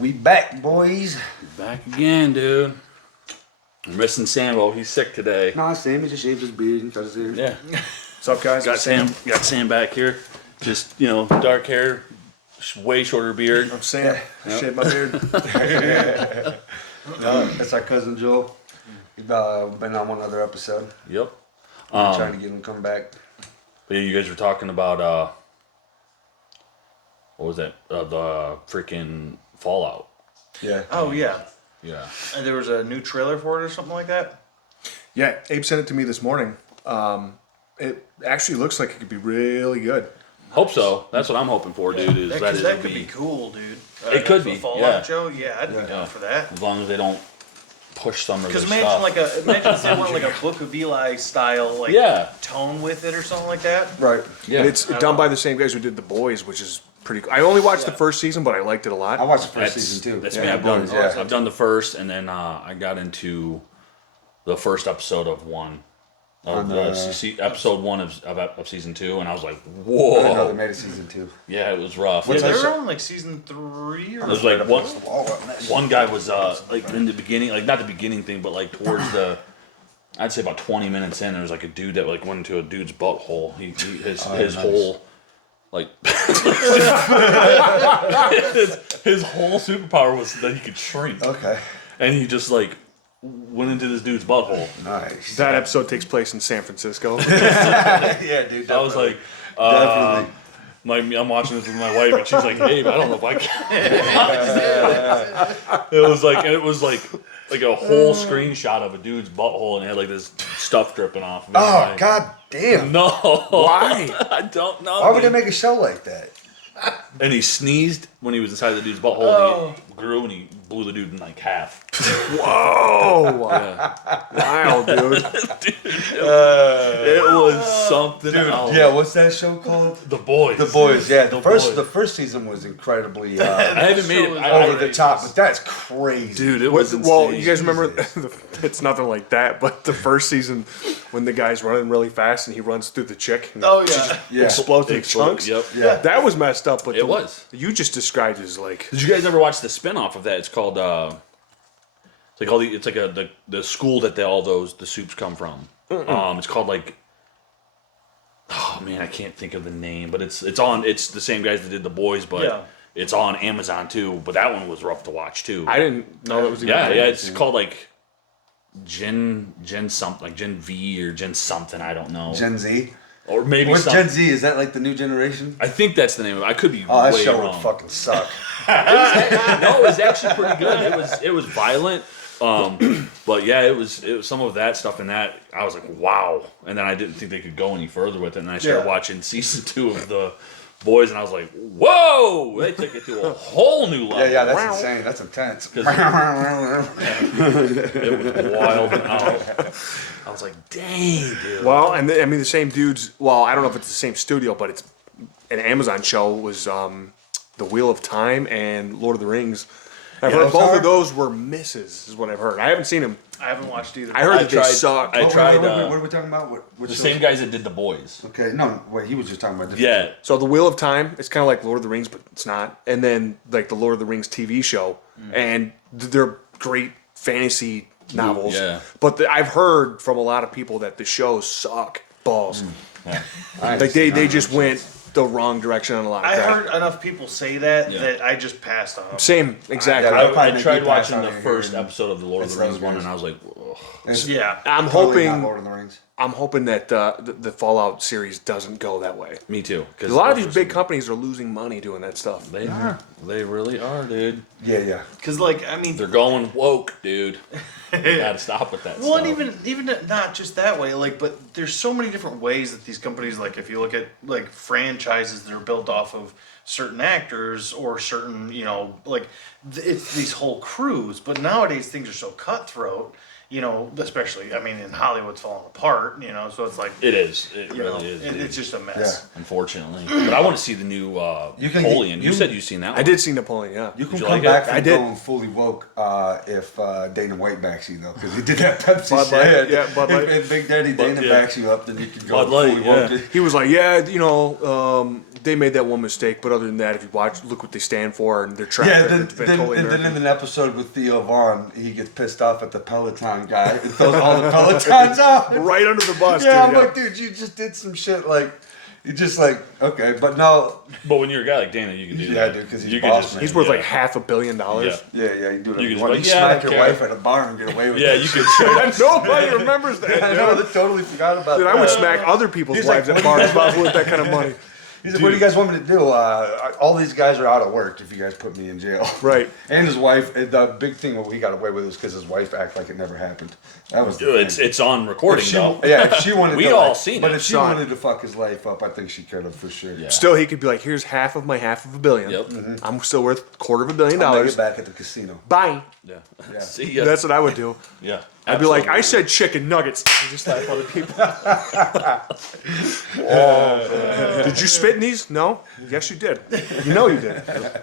We back, boys. Back again, dude. We're missing Sambo. He's sick today. Nah, Sam, he just shaved his beard and cut his hair. Yeah. What's up, guys? Got Sam back here. Just, dark hair, way shorter beard. I'm Sam. Shaved my beard. That's our cousin Joel. He's been on one other episode. Yep. We're trying to get him to come back. But yeah, you guys were talking about, what was that? The freaking Fallout. Yeah. Oh yeah, Yeah. and there was a new trailer for it or something like that. Yeah, Abe sent it to me this morning. It actually looks like it could be really good. Hope so. That's what I'm hoping for, dude. Is that That it could be cool, dude. It could a be, Fallout yeah. show. Yeah, I'd be down for that. as long as they don't push some of their Because stuff. imagine if they went like a Book of Eli style tone with it or something like that. Right. yeah. And it's done by the same guys who did The Boys, which is pretty cool. I only watched the first season, but I liked it a lot. I watched the first That's- season too. That's yeah, me. yeah. I've done the first, and then I got into the first episode of episode one of season 2, and I was like, I didn't know they whoa, made a season 2. yeah, it was rough. Yeah, It they was, were on like season 3 or it was like one, All up next. one guy was like in the beginning, like not the beginning thing, but like towards the, I'd say about 20 minutes in, there was like a dude that like went into a dude's butthole. His nice. whole like his whole superpower was that he could shrink, Okay. and he just like went into this dude's butthole. Nice. That episode takes place in San Francisco. Yeah, dude. I was like, definitely. I'm watching this with my wife, and she's like, "Hey, I don't know if I can." It was like a whole screenshot of a dude's butthole, and it had like this stuff dripping off. Of it. Oh, Like, god damn. No, Why? I don't know. Why would they man. make a show like that? And he sneezed when he was inside the dude's butthole, and he grew, and he blew the dude in like half. Whoa! Yeah. Wow, dude. It was something else. Yeah, what's that show called? The Boys. The Boys. Yeah, The the Boys. first season was incredibly I haven't made it. over the top, but that's crazy. Dude, it was Well, insane. you guys remember? It's nothing like that, but the first season when the guy's running really fast and he runs through the chick and Oh yeah. Yeah. explodes in chunks. Yep. Yeah. That was messed up, but It was. You just described it as like Did you guys ever watch the spin-off of that? It's called it's like the school that all the soups come from. It's called like, oh man, I can't think of the name, but it's the same guys that did The Boys, but Yeah. it's on Amazon too. But that one was rough to watch too. I didn't know that was even yeah, it's called like Gen something, like Gen V or Gen something. I don't know, Gen Z. or maybe What's some, Gen Z? Is that like the new generation? I think that's the name of it. I could be Oh, that way show wrong. would fucking suck. No, it was actually pretty good. It was violent, but yeah, it was some of that stuff in that. I was like, wow, and then I didn't think they could go any further with it. And I started Yeah. watching season 2 of The Boys, and I was like, whoa, they took it to a whole new level. Yeah, that's insane. That's intense. It was wild and out. I was like, dang, dude. Well, and I mean the same dudes. Well, I don't know if it's the same studio, but it's an Amazon show. Was The Wheel of Time and Lord of the Rings. I've heard those both are- of those were misses, is what I've heard. I haven't seen them. I haven't watched either. I heard I that tried- they suck. I tried. What are we talking about? What The show? same guys that did The Boys. Okay, no, wait. He was just talking about different. Yeah, So The Wheel of Time, it's kind of like Lord of the Rings, but it's not. And then like the Lord of the Rings TV show, and they're great fantasy novels. yeah. But I've heard from a lot of people that the shows suck balls. Like they just went the wrong direction on a lot of I crap. heard enough people say that Yeah. that I just passed on. Same, exactly. Yeah, I'll probably I make tried you pass watching on the it first here. episode of the Lord of It's the Rings those one, guys. and I was like, ugh. It's Yeah. I'm totally not hoping Lord of the Rings. that the Fallout series doesn't go that way. Me too. A lot of these big companies are losing money doing that stuff. They are. They really are, dude. Yeah. Because like I mean, They're going woke, dude. You gotta stop with that well, stuff. and even not just that way. Like, but there's so many different ways that these companies, like, if you look at like franchises that are built off of certain actors or certain, like, it's these whole crews. But nowadays things are so cutthroat. you know, especially, I mean, in Hollywood's falling apart, you know, so it's like, It is. It you know, really is. dude. it's just a mess. Unfortunately, but I want to see the new You can- Napoleon. You you- said you've seen that one. I did see Napoleon. Yeah. You can Did you come like it? back from I did. going fully woke if Dana White backs you though, because he did that Pepsi Bud shit. Light, yeah, Bud Light. If Big Daddy Dana yeah. backs you up, then you can go Bud Light, fully yeah. woke. He was like, yeah, you know, they made that one mistake, but other than that, if you watch, look what they stand for and their track Yeah, record, then, it's been then, totally and then American. in an episode with Theo Vaughn, he gets pissed off at the Peloton guy and throws all the Pelotons out. Right under the bus, Yeah, dude. I'm like, dude, you just did some shit like, you just like, okay, but no, But when you're a guy like Dana, you can do Yeah, that. dude, 'cause he's you boss, man. He's worth yeah. like $500 million. Yeah. yeah, you do it. You You can want just to be like, yeah, I smack don't your care. wife at a bar and get away with Yeah, it. you can straight up. Nobody remembers that. I know, Dude. they totally forgot about Dude, that. I would smack other people's He's wives like, at bars if I was worth that kind of money. He's like, what do you guys want me to do? All these guys are out of work if you guys put me in jail. Right. And his wife, the big thing what he got away with is because his wife acted like it never happened. That was the Dude, thing. it's on If recording she, though. yeah, if she wanted We to, all like, seen but it. if she Saw it. wanted to fuck his life up, I think she could have for sure. Yeah. Still, he could be like, here's half of my $500 million. Yep. I'm still worth $250 million. I'll make it back at the casino. Bye. Yeah. Yeah. See ya. That's what I would do. yeah. I'd be like, Absolutely. I said chicken nuggets. And just laugh other people. Did you spit in these? No? Yes, you did. You know you did. Yeah,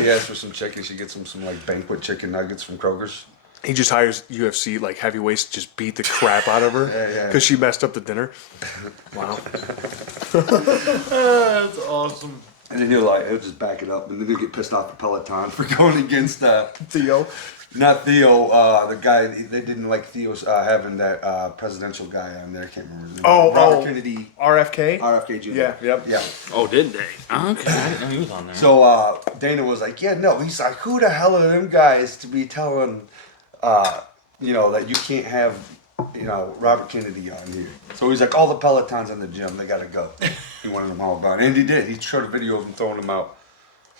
he asked for some chicken. She gets some like banquet chicken nuggets from Kroger's. He just hires UFC like heavyweights to just beat the crap out of her Yeah. because she messed up the dinner. Wow. That's awesome. And then he'll just back it up, and then he'll get pissed off at Peloton for going against Theo. not Theo, the guy. They didn't like Theo's having that presidential guy on there. I can't remember his name. Robert Kennedy, RFK? RFK Jr. Yeah, yep. Yeah. Oh, did they? Okay. I didn't know he was on there. So Dana was like, yeah, no. He's like, who the hell are them guys to be telling, you know, that you can't have, you know, Robert Kennedy on here. So he's like, all the Pelotons in the gym, they got to go. He wanted them all gone. And he did. He showed a video of him throwing them out.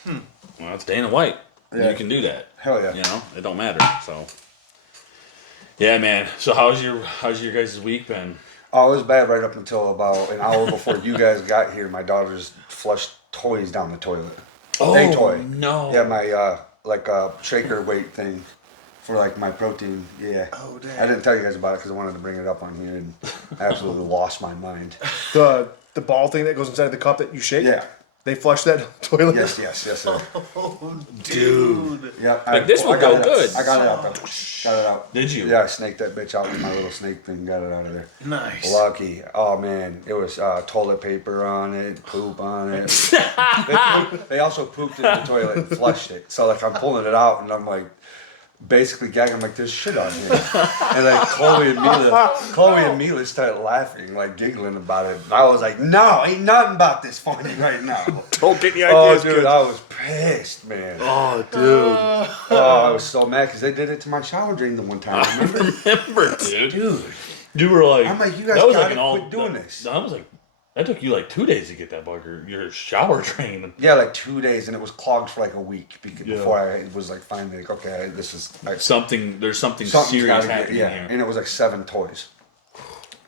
Well, that's Dana White. Yeah. You can do that. Hell yeah. You know, it don't matter. So. Yeah, man. So how's your guys' week been? Oh, it was bad right up until about an hour before you guys got here. My daughter just flushed toys down the toilet. A toy. no. Yeah, my shaker weight thing for like my protein. Yeah. Oh, damn. I didn't tell you guys about it because I wanted to bring it up on here and absolutely lost my mind. The ball thing that goes inside the cup that you shake? Yeah. They flush that down the toilet? Yes, sir. Dude. Yeah. Like, this will I got go it out. good. I got it out though. Got it out. Did you? Yeah, I snaked that bitch out with my little snake thing. Got it out of there. Nice. Lucky. Oh man, it was toilet paper on it, poop on it. They also pooped in the toilet and flushed it. So like I'm pulling it out and I'm like basically gagging. I'm like, there's shit on here. And like Chloe and Mila started laughing, like giggling about it. And I was like, no, ain't nothing about this funny right now. Don't get any Oh ideas, dude, kids. I was pissed, man. Oh, dude. Oh, I was so mad because they did it to my shower drain the one time. Remember? Remember, dude. You were like, I'm like, you guys that was gotta like an all, quit doing this. I was like, that took you like 2 days to get that bugger, your shower drain. Yeah, like 2 days, and it was clogged for like a week Yeah. before I was like finally like, okay, this is like There's something something's serious gotta get, happening yeah. here. And it was like 7 toys.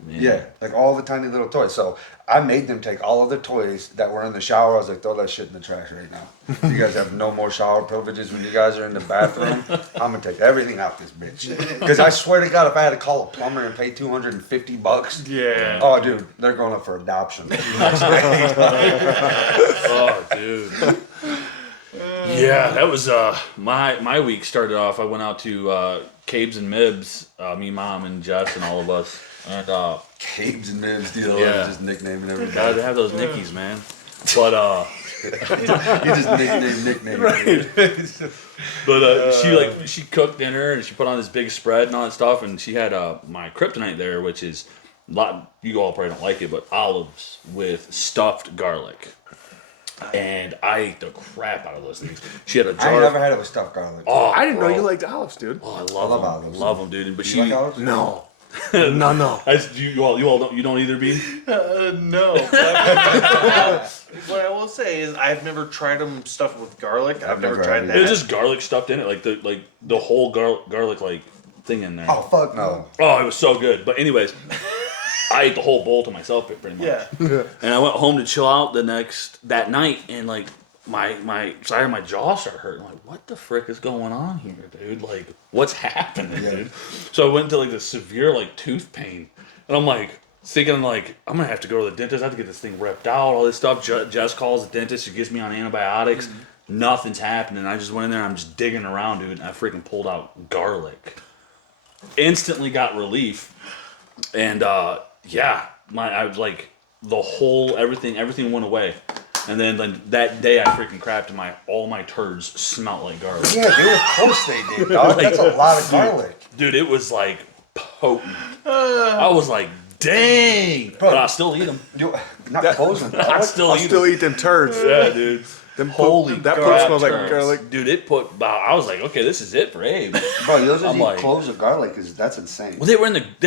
Man. Yeah, like all the tiny little toys. So I made them take all of the toys that were in the shower. I was like, throw that shit in the trash right now. You guys have no more shower privileges when you guys are in the bathroom. I'm gonna take everything out this bitch. Because I swear to God, if I had to call a plumber and pay $250, Yeah. oh dude, they're going up for adoption. Oh, dude. Yeah, that was my week started off. I went out to Cabes and Mibs, me, mom, and Jess, and all of us. And Cabes and Mibs deal. Yeah. Just nicknaming everybody. gotta have those Nickies, man. But You just nickname. Right. she cooked dinner and she put on this big spread and all that stuff, and she had my kryptonite there, which is you all probably don't like it, but olives with stuffed garlic. And I ate the crap out of those things. She had a I jar. ain't never had it with stuffed garlic. Oh, I didn't know bro. you liked olives, dude. Oh, I love love them. olives. Love them, dude. But You she, like olives? No. No. you all don't, you don't either, Bean. No. What I will say is I've never tried them stuffed with garlic. I've never never tried had that. It was just garlic stuffed in it, like the whole garlic like thing in there. Oh fuck no. Oh, it was so good. But anyways, I ate the whole bowl to myself pretty much. Yeah. And I went home to chill out that night, and like my side of my jaw started hurting. Like, what the frick is going on here, dude? Like, what's happening, dude? So I went into like the severe like tooth pain, and I'm like thinking like I'm gonna have to go to the dentist. I have to get this thing ripped out, all this stuff. Jess calls the dentist. She gets me on antibiotics. Nothing's happening. I just went in there. I'm just digging around, dude. And I freaking pulled out garlic. Instantly got relief, and I was like everything went away. And then that day I freaking crapped and all my turds smelled like garlic. Yeah, dude, of course they did, dog. That's a lot of garlic. Dude, it was like potent. I was like, dang. But I still eat them. You not closing. I still I'll eat still them. eat them turds. Yeah, dude. Holy that crap, poop smells like turds. garlic. Dude, I was like, okay, this is it for Abe. Bro, those I'm are like- cloves of garlic. That's insane. Well, they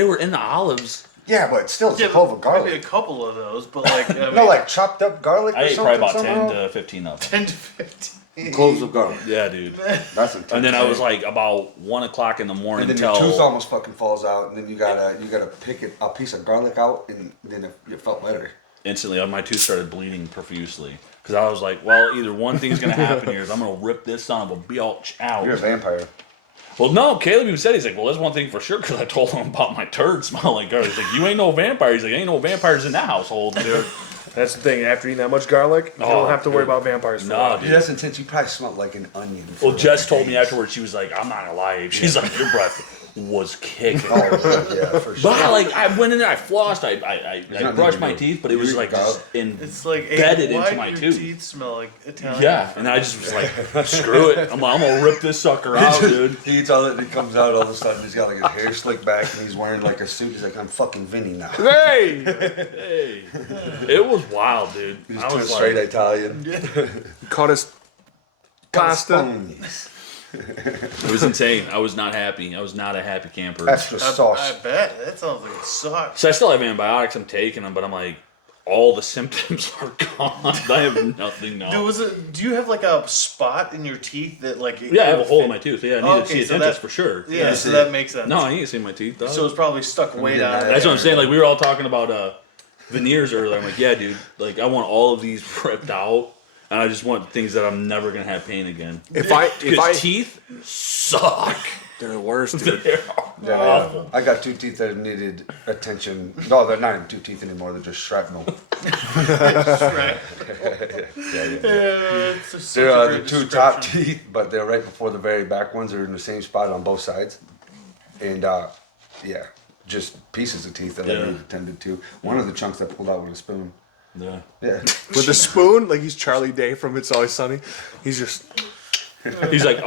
were in the olives. Yeah, but still, it's Yeah, a clove of maybe a garlic. couple of those, but like I mean, No, like chopped up garlic. I or ate something probably about somehow? 10 to 15 of them. 10 to 15. Cloves of garlic. Yeah, dude. That's intense. And then I was like about 1 o'clock in the morning and then your until tooth almost fucking falls out, and then you gotta pick a piece of garlic out, and then it felt better. instantly my tooth started bleeding profusely. Because I was like, well, either one thing's going to happen here is I'm going to rip this son of a bilch out. You're a vampire. Well, no, Caleb even said, he's like, well, that's one thing for sure, because I told him about my turd smelling like garlic. He's like, you ain't no vampire. He's like, ain't no vampires in that household, dude. That's the thing. After eating that much garlic, you don't have to worry about vampires. For a No, while. dude. Dude, that's intense. You probably smelled like an onion. Well, for Jess told me days. afterwards, she was like, I'm not going to lie. She's like, your breath was kicking. Oh, yeah, for sure. But I went in there, I flossed, I not brushed even my good. teeth, but it was You like eat garlic? just in, It's like, hey, bedded why into my do your tooth. teeth smell like Italian? Yeah, and I just was like, screw it. I'm gonna rip this sucker out, dude. He eats all that, and he comes out all of a sudden. He's got like his hair slicked back, and he's wearing like a suit. He's like, I'm fucking Vinny now. Hey, Hey, it was wild, dude. He's I turned was straight like, Italian. caught us pasta. Pasta. it was insane. I was not happy. I was not a happy camper. Extra I sauce. bet. That sounds like it sucks. So I still have antibiotics. I'm taking them, but I'm like, all the symptoms are gone. I have nothing now. Do you have like a spot in your teeth that like? Yeah, I have a hole in my tooth. Yeah, I need Oh, to see okay, a so dentist that- for sure. Yeah, so that makes sense. No, I need to see my teeth, dog. So it's probably stuck way Yeah, down. That's what I'm saying. Like we were all talking about veneers earlier. I'm like, yeah, dude. Like I want all of these ripped out, and I just want things that I'm never gonna have pain again. If I Because teeth suck. they're the worst, dude. They're Yeah, awful. I got 2 teeth that needed attention. No, they're not even 2 teeth anymore. They're just shrapnel. Right. They're the 2 top teeth, but they're right before the very back ones. They're in the same spot on both sides. And yeah, just pieces of teeth that I Yeah. needed attended to. One of the chunks I pulled out with a spoon. Yeah. Yeah. With a spoon, like he's Charlie Day from It's Always Sunny. He's just He's like,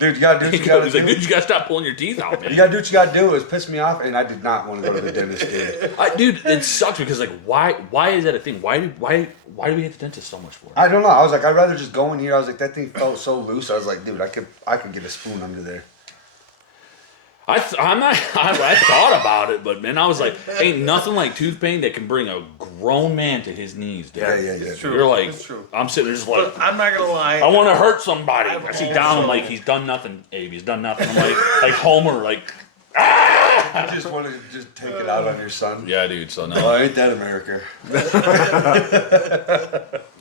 Dude, you gotta do what you gotta he's like, do. dude, you gotta stop pulling your teeth out, You man. gotta do what you gotta do. It was pissing me off, and I did not want to go to the dentist. Dude. Dude, it sucks because like, why is that a thing? Why do we hit the dentist so much for? I don't know. I was like, I'd rather just go in here. I was like, that thing felt so loose. I was like, dude, I could get a spoon under there. I thought about it, but man, I was like, ain't nothing like tooth pain that can bring a grown man to his knees, dude. Yeah. It's true. You're like, It's true. I'm sitting there just like, But I'm not gonna lie. I want to hurt somebody. I've I see down, I'm also- like, he's done nothing, Abe. He's done nothing. I'm like Homer, like, I just want to just take it out on your son. yeah, dude. So no, Oh, ain't that America?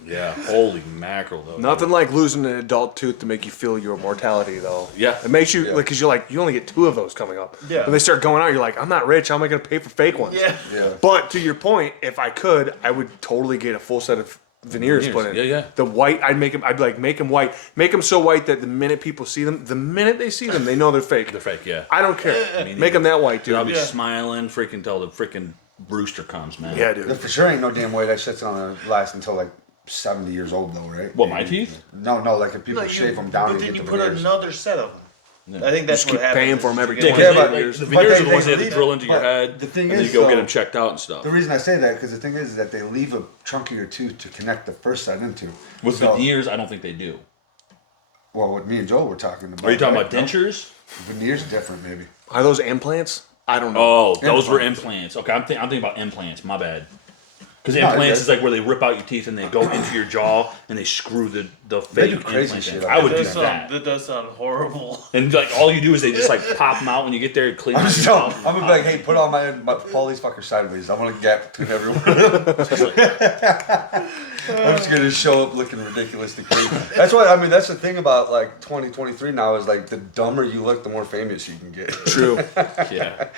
yeah, holy mackerel, though. nothing like losing an adult tooth to make you feel your mortality, though. Yeah. it makes you Yeah. like because you're like you only get 2 of those coming up. Yeah. when they start going out, you're like, I'm not rich. How am I going to pay for fake ones? Yeah. Yeah. But to your point, if I could, I would totally get a full set of veneers put in. Yeah, yeah. The white, I'd be like, make them white, make them so white that the minute people see them, the minute they see them, they know they're fake. They're fake, yeah. I don't care. Me Make them that white, Dude, I'll dude. be Yeah. smiling, freaking till the freaking rooster comes, man. Yeah, There dude. for sure ain't no damn way that shit's gonna last until like 70 years old, though, right? What, my teeth? No, like if people No, shave them down but and then get you the put veneers. another set of them. I think that's Just what keep happens. paying for 'em every Yeah, 20 because but- the but veneers they- are the ones they they have to leave drill it, into your but head, the thing and then is, you go get though, them checked out and stuff. The reason I say that because the thing is that they leave a chunk of your tooth to connect the first side into. With So- veneers, I don't think they do. Well, what me and Joel were talking about. Are you talking right? about dentures? Veneers different, maybe. Are those implants? I don't know. Oh, those were Implants. implants. Okay, I'm thinking about implants. My bad. Because No, implants yeah. is like where they rip out your teeth and they go into your jaw and they screw the They fake do crazy implant shit in. like I would that. do That that. that does sound horrible. And like all you do is they just like pop them out when you get there and clean I'm them just telling. I'm gonna be like, hey, put all my pull these fuckers sideways. I want a gap between everyone. I'm just gonna show up looking ridiculous to kids. That's why I mean. That's the thing about like 2023 now is like the dumber you look, the more famous you can get. True. Yeah.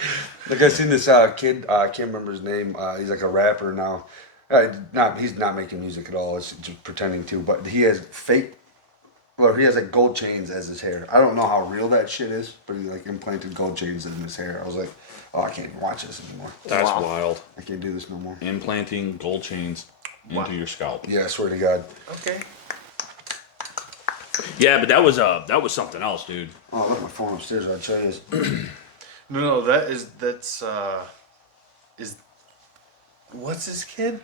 Like I seen this kid. I can't remember his name. He's like a rapper now. He's not making music at all. It's just pretending to. But he has fake. Well, he has like gold chains as his hair. I don't know how real that shit is, but he like implanted gold chains in his hair. I was like, oh, I can't even watch this anymore. That's Wow. wild. I can't do this no more. Implanting gold chains into your scalp. Yeah, I swear to God. Okay. Yeah, but that was something else, dude. Oh, look, my phone upstairs. I'll show you this. No, that's what's his kid?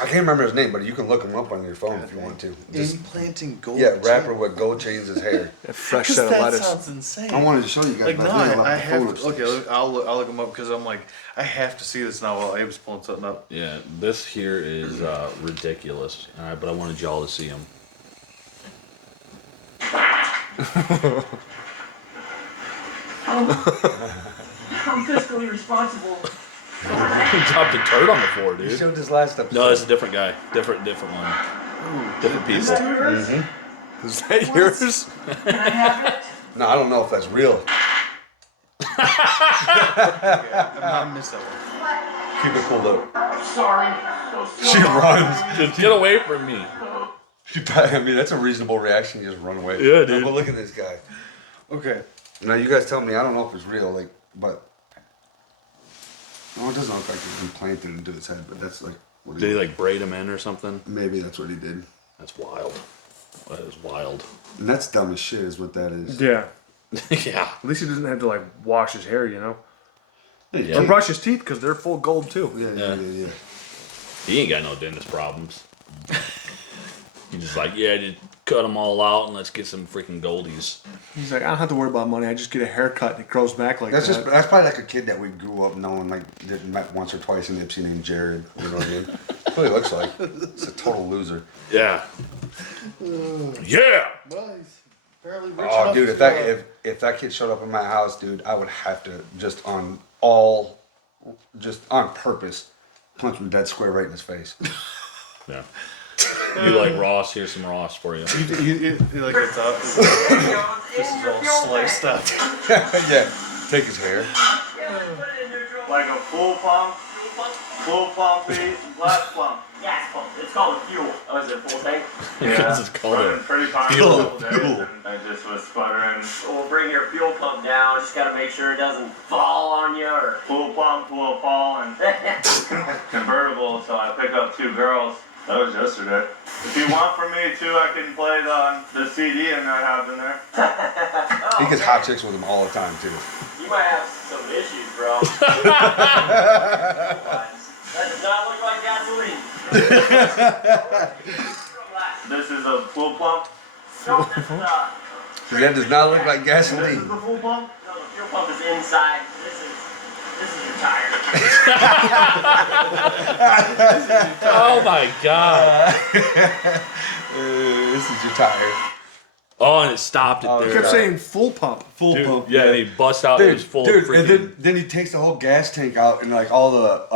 I can't remember his name, but you can look him up on your phone if you want to. Just, Implanting gold. yeah, rapper with gold chains his hair. A fresh Because set of that lettuce. sounds insane. I wanted to show you guys. Like but no, I think I left my phone have. upstairs. Okay, I'll look him up because I'm like I have to see this now while Abe's pulling something up. Yeah, this here is ridiculous. All right, but I wanted y'all to see him. I'm fiscally responsible. He dropped a turd on the floor, You dude. showed this last episode. No, it's a different guy. Different one. Different people. Is that yours? Can I have it? No, I don't know if that's real. I missed that one. Keep it pulled up. Sorry. So She runs. Just get away from me. I mean, that's a reasonable reaction. You just run away. Yeah, dude. But look at this guy. Okay. Now you guys tell me. I don't know if it's real, like, but no, it doesn't look like it's implanted into his head. But that's like, what Did he like braid him in or something? maybe that's what he did. That's wild. That is wild. And that's dumb as shit, is what that is. Yeah. Yeah. At least he doesn't have to like wash his hair, you know, Yeah. or brush his teeth because they're full gold too. Yeah. He ain't got no dentist problems. He's just like, yeah, just cut them all out and let's get some freaking goldies. He's like, I don't have to worry about money. I just get a haircut and it grows back like That's that. just that's probably like a kid that we grew up knowing, like that met once or twice in Ipsy named Jared. You know what I mean? That's what he looks like. It's a total loser. Yeah. Yeah. Nice. Fairly rich Oh, enough dude, to, if that kid showed up in my house, dude, I would have to just on purpose punch him dead square right in his face. Yeah. You like Ross? Here's some Ross for you. he like it's up. This is all sliced up. Yeah, take his hair. Like a full pump, last pump. Gas pump. It's called fuel. Oh, is it full tank? This is called Running a pretty pumped fuel. a couple days, and I just was sputtering. We'll bring your fuel pump down. Just gotta make sure it doesn't fall on you or. Full pump will fall and convertible, so I pick up 2 girls. That was yesterday. If you want from me too, I can play the CD and I have in there. He gets hot chicks with him all the time too. You might have some issues, bro. That does not look like gasoline. This is a full pump. No, this is That does not look like This is gasoline. the full pump. no, the fuel pump is inside. This is your tire. Oh my god. This is your tire. Oh, and it stopped it Oh, He there. kept God. saying full pump. Full Dude, yeah, and he busts out. It was full of and freaking. then he takes the whole gas tank out and like all the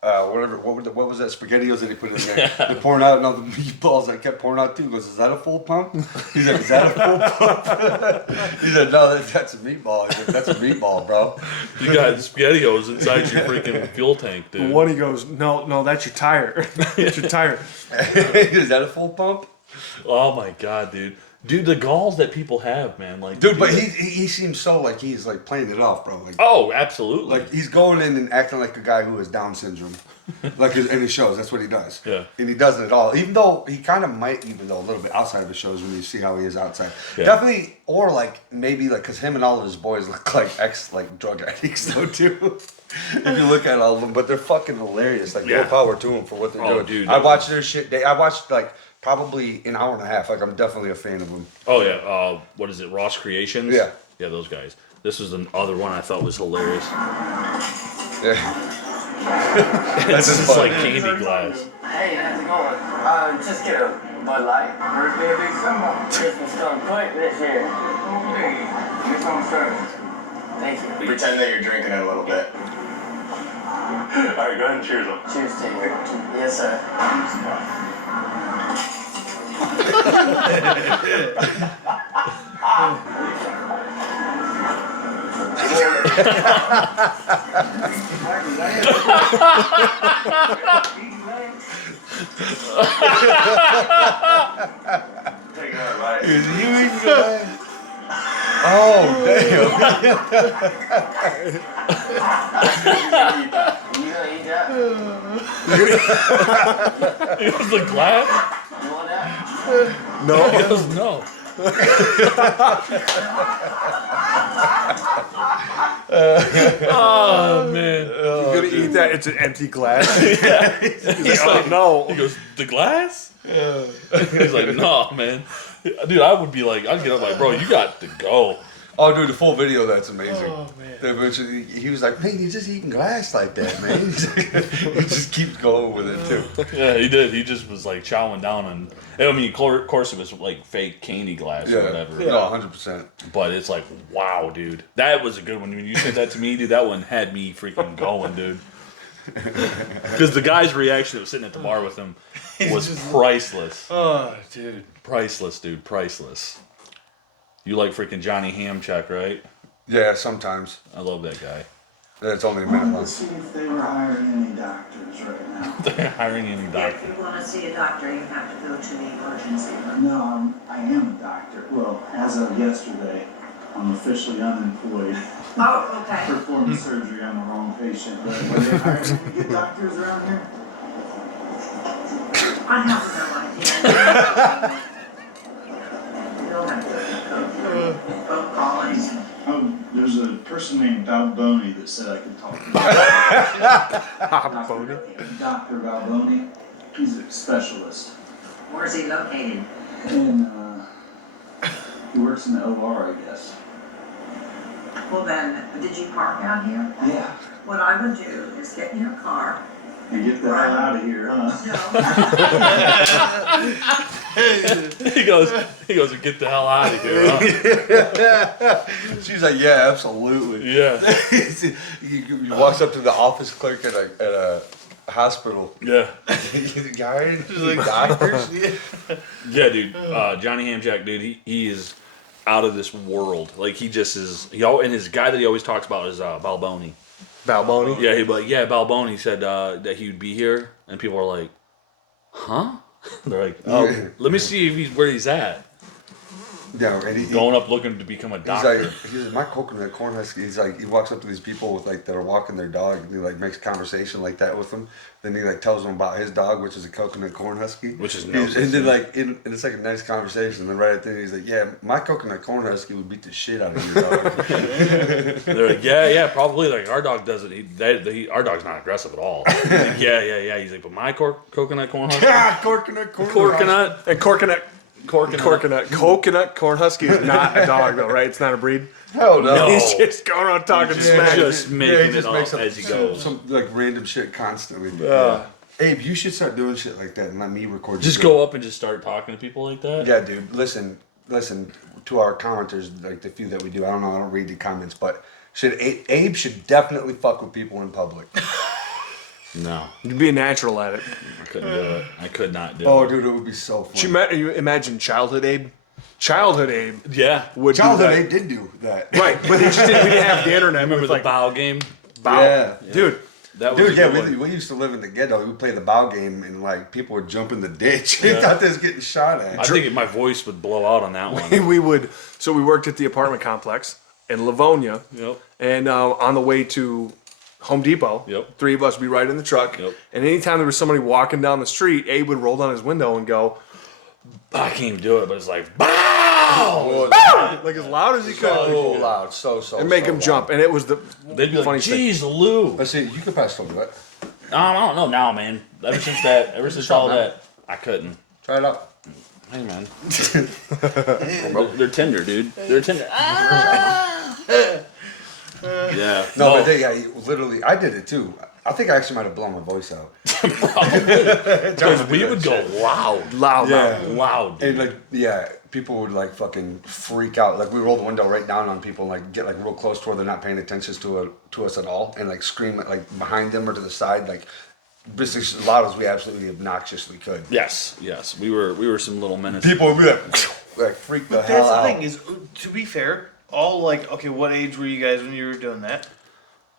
what was that spaghettios that he put in there? They're pouring out and all the meatballs that kept pouring out too. He goes, is that a full pump? He's like, is that a full pump? He said, no, that's a meatball. He's like, that's a meatball, bro. You got SpaghettiOs inside your freaking fuel tank, dude. One he goes, no, that's your tire. That's your tire. Is that a full pump? Oh my god, dude. Dude, the galls that people have, man. Like, Dude, but he seems so like he's like playing it off, bro. Like, Oh, absolutely. like he's going in and acting like a guy who has Down syndrome, like in his shows. That's what he does. Yeah. And he doesn't at all. Even though he kind of might, even though a little bit outside of the shows when you see how he is outside. Yeah. Definitely, or like maybe like because him and all of his boys look like drug addicts though too. If you look at all of them, but they're fucking hilarious. Like Yeah. more power to them for what they're Oh, doing. dude. I watched their shit. I watched like probably an hour and a half. Like I'm definitely a fan of them. Oh yeah, what is it? Ross Creations. Yeah. Yeah, those guys. This was the other one I thought was hilarious. Yeah. It's just just like funny. candy glass. Hey, how's it going? Just get a Bud Light. Birthday of December. Christmas done quick this year. Okay. Get some service. Thank you. Pretend that you're drinking it a little bit. Alright, go ahead and cheers them. Cheers to you. Yes, sir. Take that right. Is you eating glass? Oh damn! You gonna eat that? It was the glass? You want that? No. He goes, no. Oh man. You're gonna eat that? It's an empty glass. He's like, oh no. He goes, the glass? He's like, no, man. Dude, I would be like, I'd get up like, bro, you got to go. Oh, dude, the full video, that's amazing. Oh, man. Eventually, he was like, man, you're just eating glass like that, man. He just keeps going with it, too. Yeah, he did. He just was like chowing down on. I mean, of course, it was like fake candy glass or whatever. No, 100%. But it's like, wow, dude. That was a good one. When you said that to me, dude, that one had me freaking going, dude. Because the guy's reaction that was sitting at the bar with him was priceless. Oh, dude. Priceless, dude. Priceless. You like freaking Johnny Hamcheck, right? Yeah, sometimes. I love that guy. It's only a minute long. Let's see if they were hiring any doctors right now. They're hiring any If doctor. you want to see a doctor, you have to go to the emergency room. No, I am a doctor. Well, as of yesterday, I'm officially unemployed. Oh, okay. Performing surgery on the wrong patient. But were they hiring any good doctors around here? I have no idea. You'll have to go phone calling. Oh, there's a person named Balboni that said I could talk to him. Dr. Balboni. He's a specialist. Where's he located? And he works in the OR, I guess. Well then, did you park out here? Yeah. What I would do is get in your car. And get the hell out of here, huh? No. He goes, get the hell out of here, huh? She's like, yeah, absolutely. Yeah. He walks up to the office clerk at a hospital. Yeah. The guy, like doctors. Yeah, dude. Johnny Hamjack, dude, he is out of this world. Like, he just is. And his guy that he always talks about is Balboni. Balboni? Yeah, he'd be like, yeah, Balboni said that he would be here. And people are like, huh? They're like, oh, let me see if where he's at. Yeah, and he Going up looking to become a He's doctor. like, he's like, my coconut corn husky. He's like, he walks up to these people with like that are walking their dog, and he like makes conversation like that with them. Then he like tells them about his dog, which is a coconut corn husky. Which is and then like, and it's like a nice conversation. And then right at the end, he's like, yeah, my coconut corn husky would beat the shit out of your dog. They're like, yeah, probably. Like, our dog doesn't. Our dog's not aggressive at all. He's like, yeah. He's like, but my coconut corn husky. Coconut corn. Coconut. And coconut corn husky is not a dog though, right? It's not a breed. Hell no. No. He's just going around talking Just smack. just making he it just up makes as he goes. some like random shit constantly. Abe, you should start doing shit like that and let me record. Just go up and just start talking to people like that. Yeah, dude. Listen to our commenters, like the few that we do. I don't read the comments, but Abe should definitely fuck with people in public. No, You'd be a natural at it. I couldn't do it. I could not do Oh, it. dude, it would be so fun. You imagine childhood Abe? Childhood Abe Yeah. would Childhood do that. Abe did do that. Right, but we didn't have the internet. Remember with, the like, bow game? bow. Yeah. Dude, That was Dude, a yeah, good one. we used to live in the ghetto. We played the bow game, and like people would jump in the ditch. They thought they was getting shot at. I think my voice would blow out on that one. we worked at the apartment complex in Livonia. Yep. And on the way to Home Depot, Yep. three of us would be right in the truck. Yep. And anytime there was somebody walking down the street, Abe would roll down his window and go, I can't even do it, but it's like, bow! like as loud as he could, So loud, so and make him loud. jump. And it was the They'd be like, funniest thing. geez, Lou. Let's see, you could probably still do it. I don't know now, man. Ever since all that, I couldn't. Try it out. Hey, man. They're tender, dude. They're tender. Yeah. No, but literally, I did it too. I think I actually might have blown my voice out. Because we would go loud. loud. Loud. Dude. And like, yeah, people would like fucking freak out. Like we roll the window right down on people, and like get like real close to where they're not paying attention to us at all, and like scream like behind them or to the side, like basically as loud as we absolutely obnoxiously could. Yes. We were some little menaces. People would be like freak the But hell that's the out. thing is, to be fair, all like, okay, what age were you guys when you were doing that?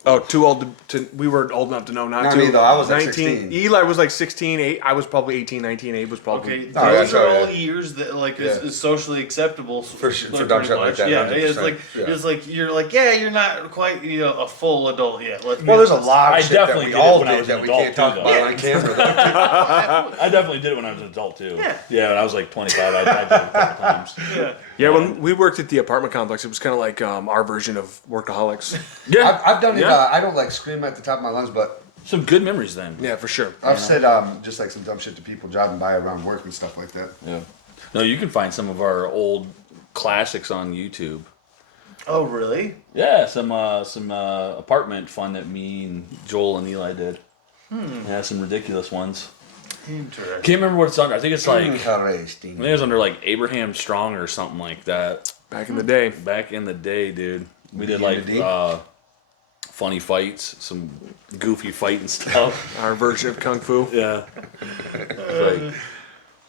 Oh, too old to we were old enough to know not Not to. me, though. I was like 19. 16. Eli was like 16. I was probably 18, 19. Abe was probably. Okay, Oh, those yeah, are sure, all yeah. years that like Yeah. is socially acceptable For dumb shit like that, Yeah, 100%, it's like yeah. it's like you're like, yeah, you're not quite a full adult yet. Let's be Well, there's a honest. lot I of shit that definitely we did it all when I did was that an we adult can't talk too, about though. on camera. Though. I definitely did it when I was an adult too. Yeah. When I was like 25, I did it a couple times. Yeah. Yeah, when we worked at the apartment complex, it was kind of like our version of Workaholics. Yeah. I've done it. Yeah. I don't like scream at the top of my lungs, but Some good memories then. Yeah, for sure. I've said just like some dumb shit to people driving by around work and stuff like that. Yeah. No, you can find some of our old classics on YouTube. Oh, really? Yeah, some apartment fun that me and Joel and Eli did. Yeah, some ridiculous ones. Interesting. Can't remember what it's under. I think it's like I Interesting. think it was under like Abraham Strong or something like that. Back in the day. Back in the day, dude. We did In like the day? funny fights, some goofy fighting stuff. Our version of Kung Fu. Yeah. Like,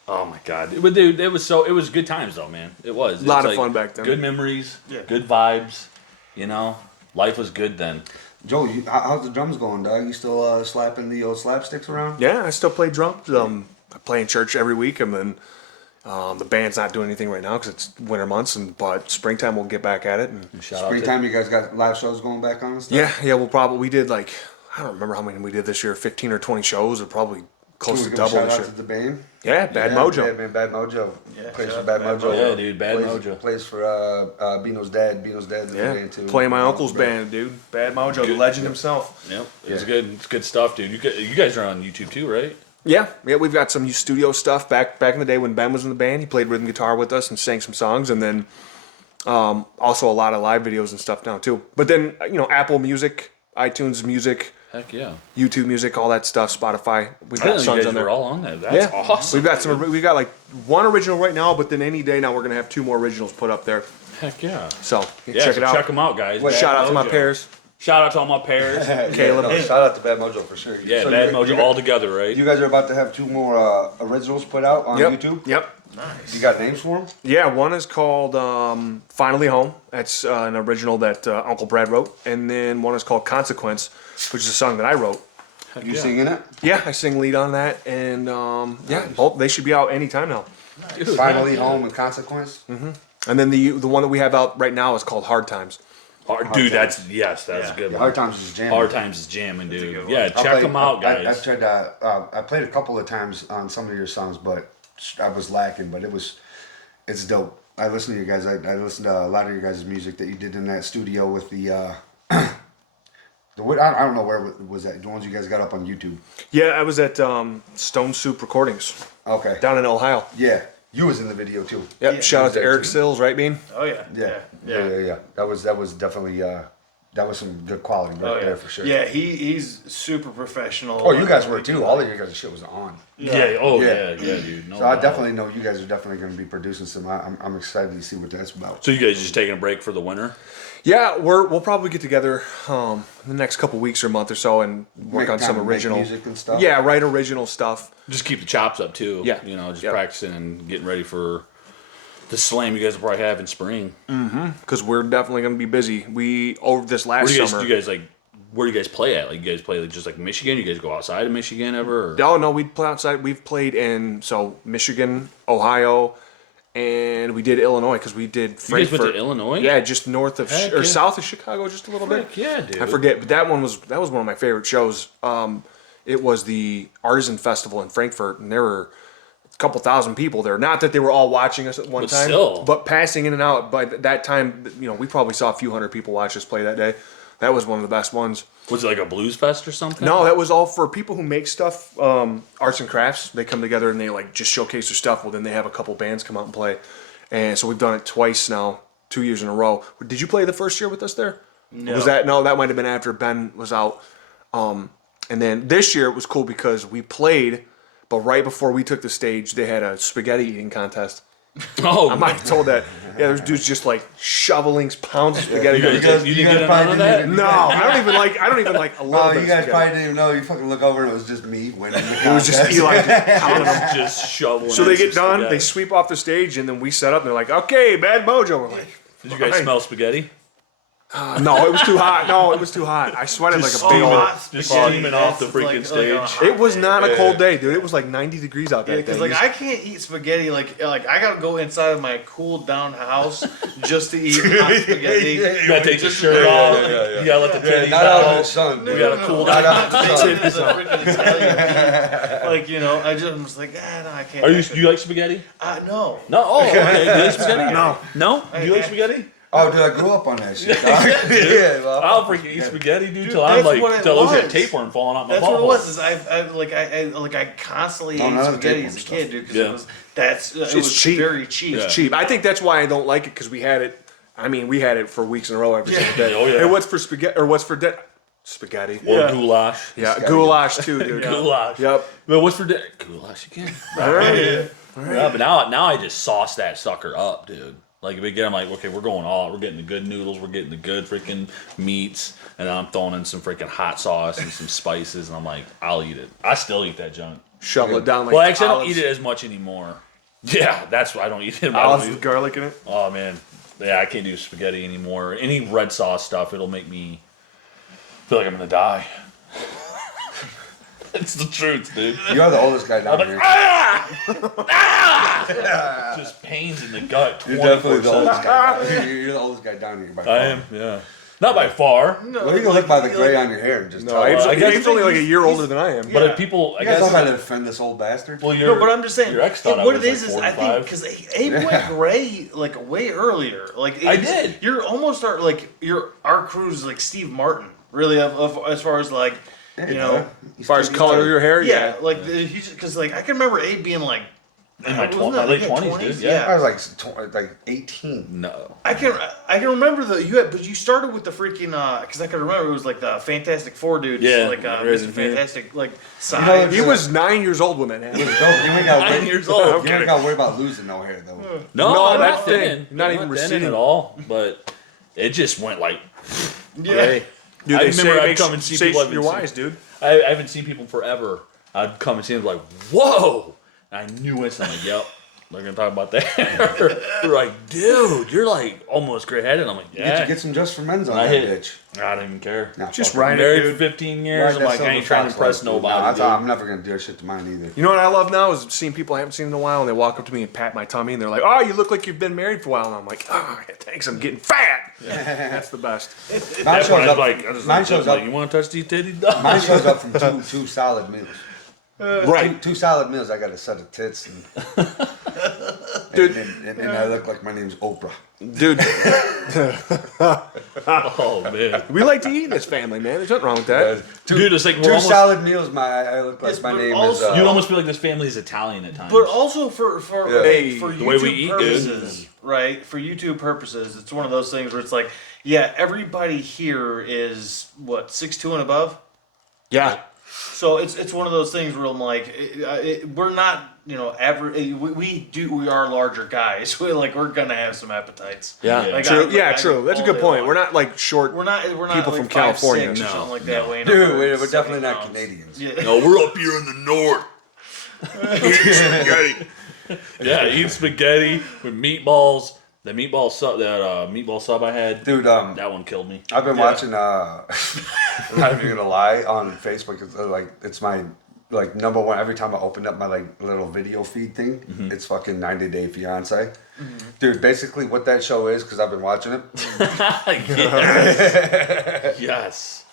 oh my god. But dude, it was good times though, man. It was. Lot It's of fun back then. Good memories, Yeah. good vibes, Life was good then. Joe, how's the drums going, dog? You still slapping the old slapsticks around? Yeah, I still play drums. I play in church every week, and then the band's not doing anything right now because it's winter months. But springtime we'll get back at it. And Shout out Springtime, you guys got live shows going back on and stuff? yeah, we did like I don't remember how many we did this year, 15 or 20 shows, or probably close to Can we give a double shout this out year. to the band? Yeah, Bad Mojo. Yeah, man, Bad Mojo. Yeah, Plays shout for out Bad to Bad Mojo. Yeah, dude, Bad plays, Mojo. Plays for Bino's dad. Bino's dad's in the Yeah, band too. playing my uncle's band, dude. Bad Mojo, the legend himself. Yep. It's Yeah. good. It's good stuff, dude. You guys are on YouTube too, right? Yeah, we've got some studio stuff back in the day when Ben was in the band. He played rhythm guitar with us and sang some songs, and then also a lot of live videos and stuff now too. But then Apple Music, iTunes Music, Heck yeah. YouTube Music, all that stuff, Spotify. We've I didn't got know you songs guys on there. were all on that. That's Yeah, awesome. We've got some. We've got like one original right now, but then any day now we're gonna have 2 more originals put up there. Heck yeah. So Yeah, check so it out. Check them out, guys. Wait, Bad Shout out to my Mojo. pairs. Shout out to all my pairs. Caleb. No, shout out to Bad Mojo for sure. Yeah, So Bad you- Mojo you- all together, right? You guys are about to have 2 more originals put out on Yep. YouTube. Yep. You got names for them? Yeah, one is called Finally Home. That's an original that Uncle Brad wrote. And then one is called Consequence, which is a song that I wrote. You singing it? Yeah, I sing lead on that. And both they should be out anytime now. Dude, Finally Home and Consequence? And then the one that we have out right now is called Hard Times. Dude, that's a good Yeah, one. Hard Times is jamming. Hard Times is jamming, dude. good one. Yeah, I check played- them out, I guys. tried I played a couple of times on some of your songs, but I was lacking. But it's dope. I listen to you guys. I listened to a lot of your guys' music that you did in that studio with the. I don't know where was that. The ones you guys got up on YouTube. Yeah, I was at Stone Soup Recordings Okay. down in Ohio. Yeah, you was in the video too. Yep. Yeah. Shout out to there Eric too. Sills, right, Bean? Oh yeah. Yeah. That was definitely that was some good quality right Oh yeah. there for sure. Yeah, he's super professional. Oh, you guys were too. All of your guys' shit was on. yeah. Oh, Yeah. yeah, dude. No So I doubt. definitely know you guys are definitely going to be producing some. I'm excited to see what that's about. So you guys just taking a break for the winter? Yeah, we'll probably get together in the next couple weeks or month or so and work on some original music and stuff. Yeah, write original stuff. Just keep the chops up too. Yeah. Just Yep. practicing and getting ready for the slam you guys will probably have in spring. Because we're definitely going to be busy. We over this last Where do you guys, summer. where do you guys play at? Like you guys play like just like Michigan? You guys go outside of Michigan ever? Or? Oh no, we'd play outside. We've played in Michigan, Ohio, and we did Illinois because we did You guys Frankfurt. went to Illinois? Yeah, just north of Heck or yeah. south of Chicago, just a little bit. Heck yeah, dude. I forget, but that was one of my favorite shows. It was the Artisan Festival in Frankfurt, and there were a couple thousand people there. Not that they were all watching us at one But time, still. but passing in and out. By that time, we probably saw a few hundred people watch us play that day. That was one of the best ones. Was it like a blues fest or something? No, that was all for people who make stuff, arts and crafts. They come together and they like just showcase their stuff. Well, then they have a couple bands come out and play, and so we've done it twice now, 2 years in a row. Did you play the first year with us there? No. Was that no? That might have been after Ben was out. And then this year it was cool because we played, but right before we took the stage, they had a spaghetti eating contest. Oh, I might have told that. Yeah, there's dudes just like shoveling pounds of spaghetti. You guys- you didn't get probably none of that? didn't no, I don't even like a little Oh, bit you guys of probably spaghetti. didn't even know. You fucking look over and it was just me winning the contest. It was just Eli just pounding them. Just shoveling. So they in get some done, spaghetti. they sweep off the stage, and then we set up, and they're like, okay, Bad Mojo. We're like, Did you guys fine. smell spaghetti? No, it was too hot. No, it was too hot. I sweated like a big old. Just steaming off the freaking stage. It was not a cold day, dude. It was like 90 degrees out Yeah, that because day. like I can't eat spaghetti like I gotta go inside of my cooled down house just to eat hot spaghetti. You gotta take the shirt off. You gotta let the titties Not out in the out. sun. You gotta cool Not down. out in the sun. It's a freaking Italian beef. Like, you know, I just was like, no, I can't. Are you? Do you like spaghetti? No. No. Oh, okay. Do you like spaghetti? No. No. Do you like spaghetti? Oh, dude, I grew up on that shit. Dog. Yeah, well, I'll freaking eat spaghetti, dude, Dude, till I'm that's what like it till there's a was. tapeworm falling out my That's what it butthole. was. Is I constantly No, ate none of the spaghetti tapeworm as a stuff. kid, dude. Because Yeah. it was it It's was cheap. very cheap. Yeah. cheap. I think that's why I don't like it because we had it. I mean, we had it for weeks in a row every single day. Oh, yeah. Hey, what's for spaghetti or what's for spaghetti? Or Yeah. goulash. Yeah, Spaghetti. goulash too, dude. Goulash. Yep. But what's for dinner? Goulash again. All right. Yeah, but now I just sauce that sucker up, dude. Like if we get, I'm like, okay, we're going all out. We're getting the good noodles. We're getting the good freaking meats, and then I'm throwing in some freaking hot sauce and some spices, and I'm like, I'll eat it. I still eat that junk. Shovel it down like Well, actually, I don't olives. eat it as much anymore. Yeah, that's why I don't eat it. I Olives don't with eat- garlic in it. Oh man, yeah, I can't do spaghetti anymore. Any red sauce stuff, it'll make me feel like I'm gonna die. It's the truth, dude. you are the oldest guy down here. Just pains in the gut. You're definitely the 24/7. oldest guy. Down here. You're the oldest guy down here by far. I am, yeah. Not by far. Well, you can look by the gray on your hair and just No, tell. Abe's, I guess Abe's only like a year older than I am. But if people, I You guys guess, don't gotta defend this old bastard. well, your, No, but I'm just saying. your ex thought I what was it is like is I think 45. because Abe went gray like way earlier. Like I it's- did. You're almost our crew's like Steve Martin, really, of as far as like you know. As far as color of your hair, Yeah, like he's because like I can remember Abe being like in my wasn't it, late yeah, 20s, dude. Yeah. I was like 18. No. I can remember but you started with the freaking because I can remember it was like the Fantastic Four dudes, Yeah, like Resident Mr. Evil. Fantastic, like know, side. He was 9 years old when that happened. Don't, you ain't gotta 9 worry. years old. You ain't gotta worry about losing no hair though. No, No, I'm that not thing, thinning. not I'm even thinning receding. at all. But it just went like. Yeah. Dude, I they say remember it I'd makes come and see say people I've you're been wise, dude. I haven't seen people forever. I'd come and see them like, whoa! And I knew instantly, like, yep, they're gonna talk about that. They're like, dude, you're like almost gray headed. I'm like, yeah. Get some Just for Men's on I that hit. bitch. I don't even care. Nah, Just fuck it. ride it, Married dude. for 15 Ride years. I'm that like, I Silver ain't trying to Fox impress life, dude. nobody. Nah, dude. I'm never gonna do shit to mine either. You know what I love now is seeing people I haven't seen in a while, and they walk up to me and pat my tummy, and they're like, "Oh, you look like you've been married for a while." And I'm like, "Oh, thanks, I'm getting fat." That's the best. Mine That's shows when I was up. like, I just Mine like, shows like, up. you want to touch these titties? Mine shows up from two solid meals. Right, Two solid meals. I got a set of tits, and, Dude. and I look like my name's Oprah. dude. Oh man, We like to eat in this family, man. There's nothing wrong with that. dude, it's like we're Two almost. solid meals. I look like Yes, my but name also- is. You almost feel like this family is Italian at times. But also for Yeah. Hey, for the way we YouTube eat, purposes, right? For YouTube purposes, it's one of those things where it's like, yeah, everybody here is what 6'2" and above. Yeah, So it's one of those things where I'm like, we're not average. We are larger guys. We're gonna have some appetites. yeah, Like, true. I- Yeah, I- true. That's a all good day point. long. We're not like short. We're not people like from 5'6" California. or No, something like that. weighing Dude, over we're 70 definitely not pounds. Canadians. Yeah. no, we're up here in the north. Yeah, eat spaghetti with meatballs. The meatball sub I had, Dude, that one killed me. I've been Yeah. watching. I'm not even gonna lie. On Facebook, it's my like number one. Every time I open up my like little video feed thing, it's fucking 90 Day Fiance. Dude, basically what that show is, because I've been watching it. Yes. Yes.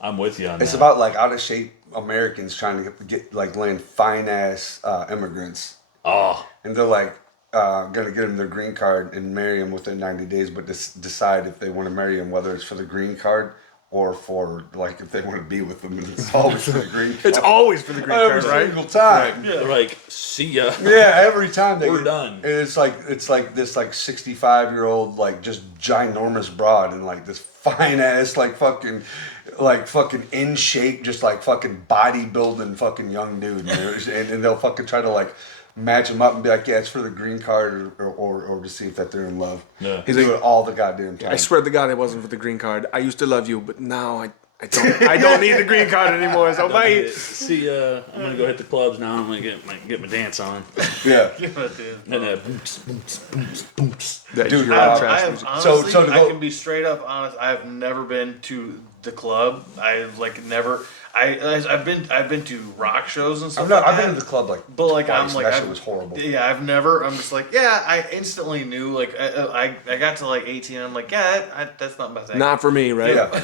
I'm with you on It's that. about like out of shape Americans trying to get like land fine ass immigrants, Oh, and they're like gonna get them their green card and marry them within 90 days, but decide if they want to marry them, whether it's for the green card or for like if they want to be with them. And it's always for the green card. It's always for the green every card, right? single time. they're like, see ya. Yeah, every time We're done. And it's like this like 65-year-old like just ginormous broad and like this fine ass like fucking in shape just like fucking bodybuilding fucking young dude, man. And they'll fucking try to like match them up and be like, yeah, it's for the green card or to see if that they're in love. Yeah. He's doing it all the goddamn time. I swear to God, it wasn't for the green card. I used to love you, but now I don't need the green card anymore. So bye. See, I'm gonna go hit the clubs now. I'm gonna get my dance on. Yeah. And booms, booms, booms, booms. That Dude, you're I on trash I have music. honestly, So to I go- can be straight up honest. I have never been to the club. I've never. I've been to rock shows and stuff. I've been to the club like, But like twice, I'm and like that I've- shit was horrible. Yeah, I've never. I'm just like yeah. I instantly knew like I got to like 18. I'm like yeah, that's not my thing. Not for me, right? Yeah.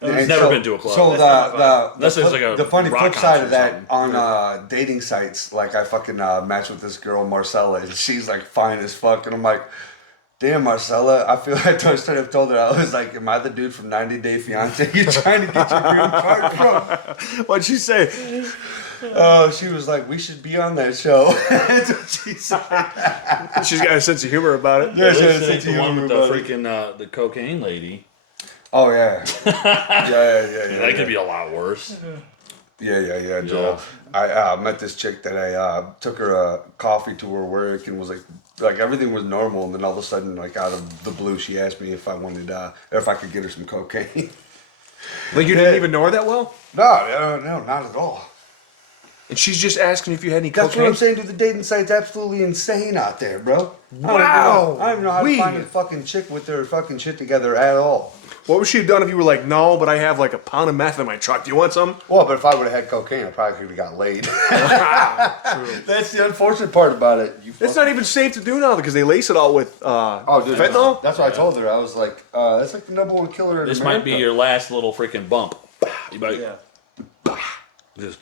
And never been to a club. So That's not my Unless it's like a the funny rock flip side of concert or that on dating sites, like I fucking matched with this girl Marcella, and she's like fine as fuck, and I'm like, damn Marcella, I feel like I straight up told her, I was like, am I the dude from 90 Day Fiance you're trying to get your green card from? What'd she say? Oh, she was like, we should be on that show. That's what she said. She's got a sense of humor about it. Yeah, she had a This ain't sense of the one humor with the about it. freaking the cocaine lady. Oh yeah, yeah. That could be a lot worse. Yeah, Joel. I met this chick that I took her coffee to her work and was like everything was normal, and then all of a sudden, like out of the blue, she asked me if I wanted if I could get her some cocaine. Like you didn't even know her that well? No, not at all. And she's just asking if you had any That's cocaine? what I'm saying. Dude, the dating site's absolutely insane out there, bro. Wow. I don't even know how to Weed. find a fucking chick with their fucking shit together at all. What would she have done if you were like, no, but I have like a pound of meth in my truck. Do you want some? Well, but if I would have had cocaine, I probably could have got laid. That's the unfortunate part about it. It's not even safe to do now because they lace it all with fentanyl. That's what I told her. I was like, that's like the number one killer in This America. might be your last little freaking bump. You might just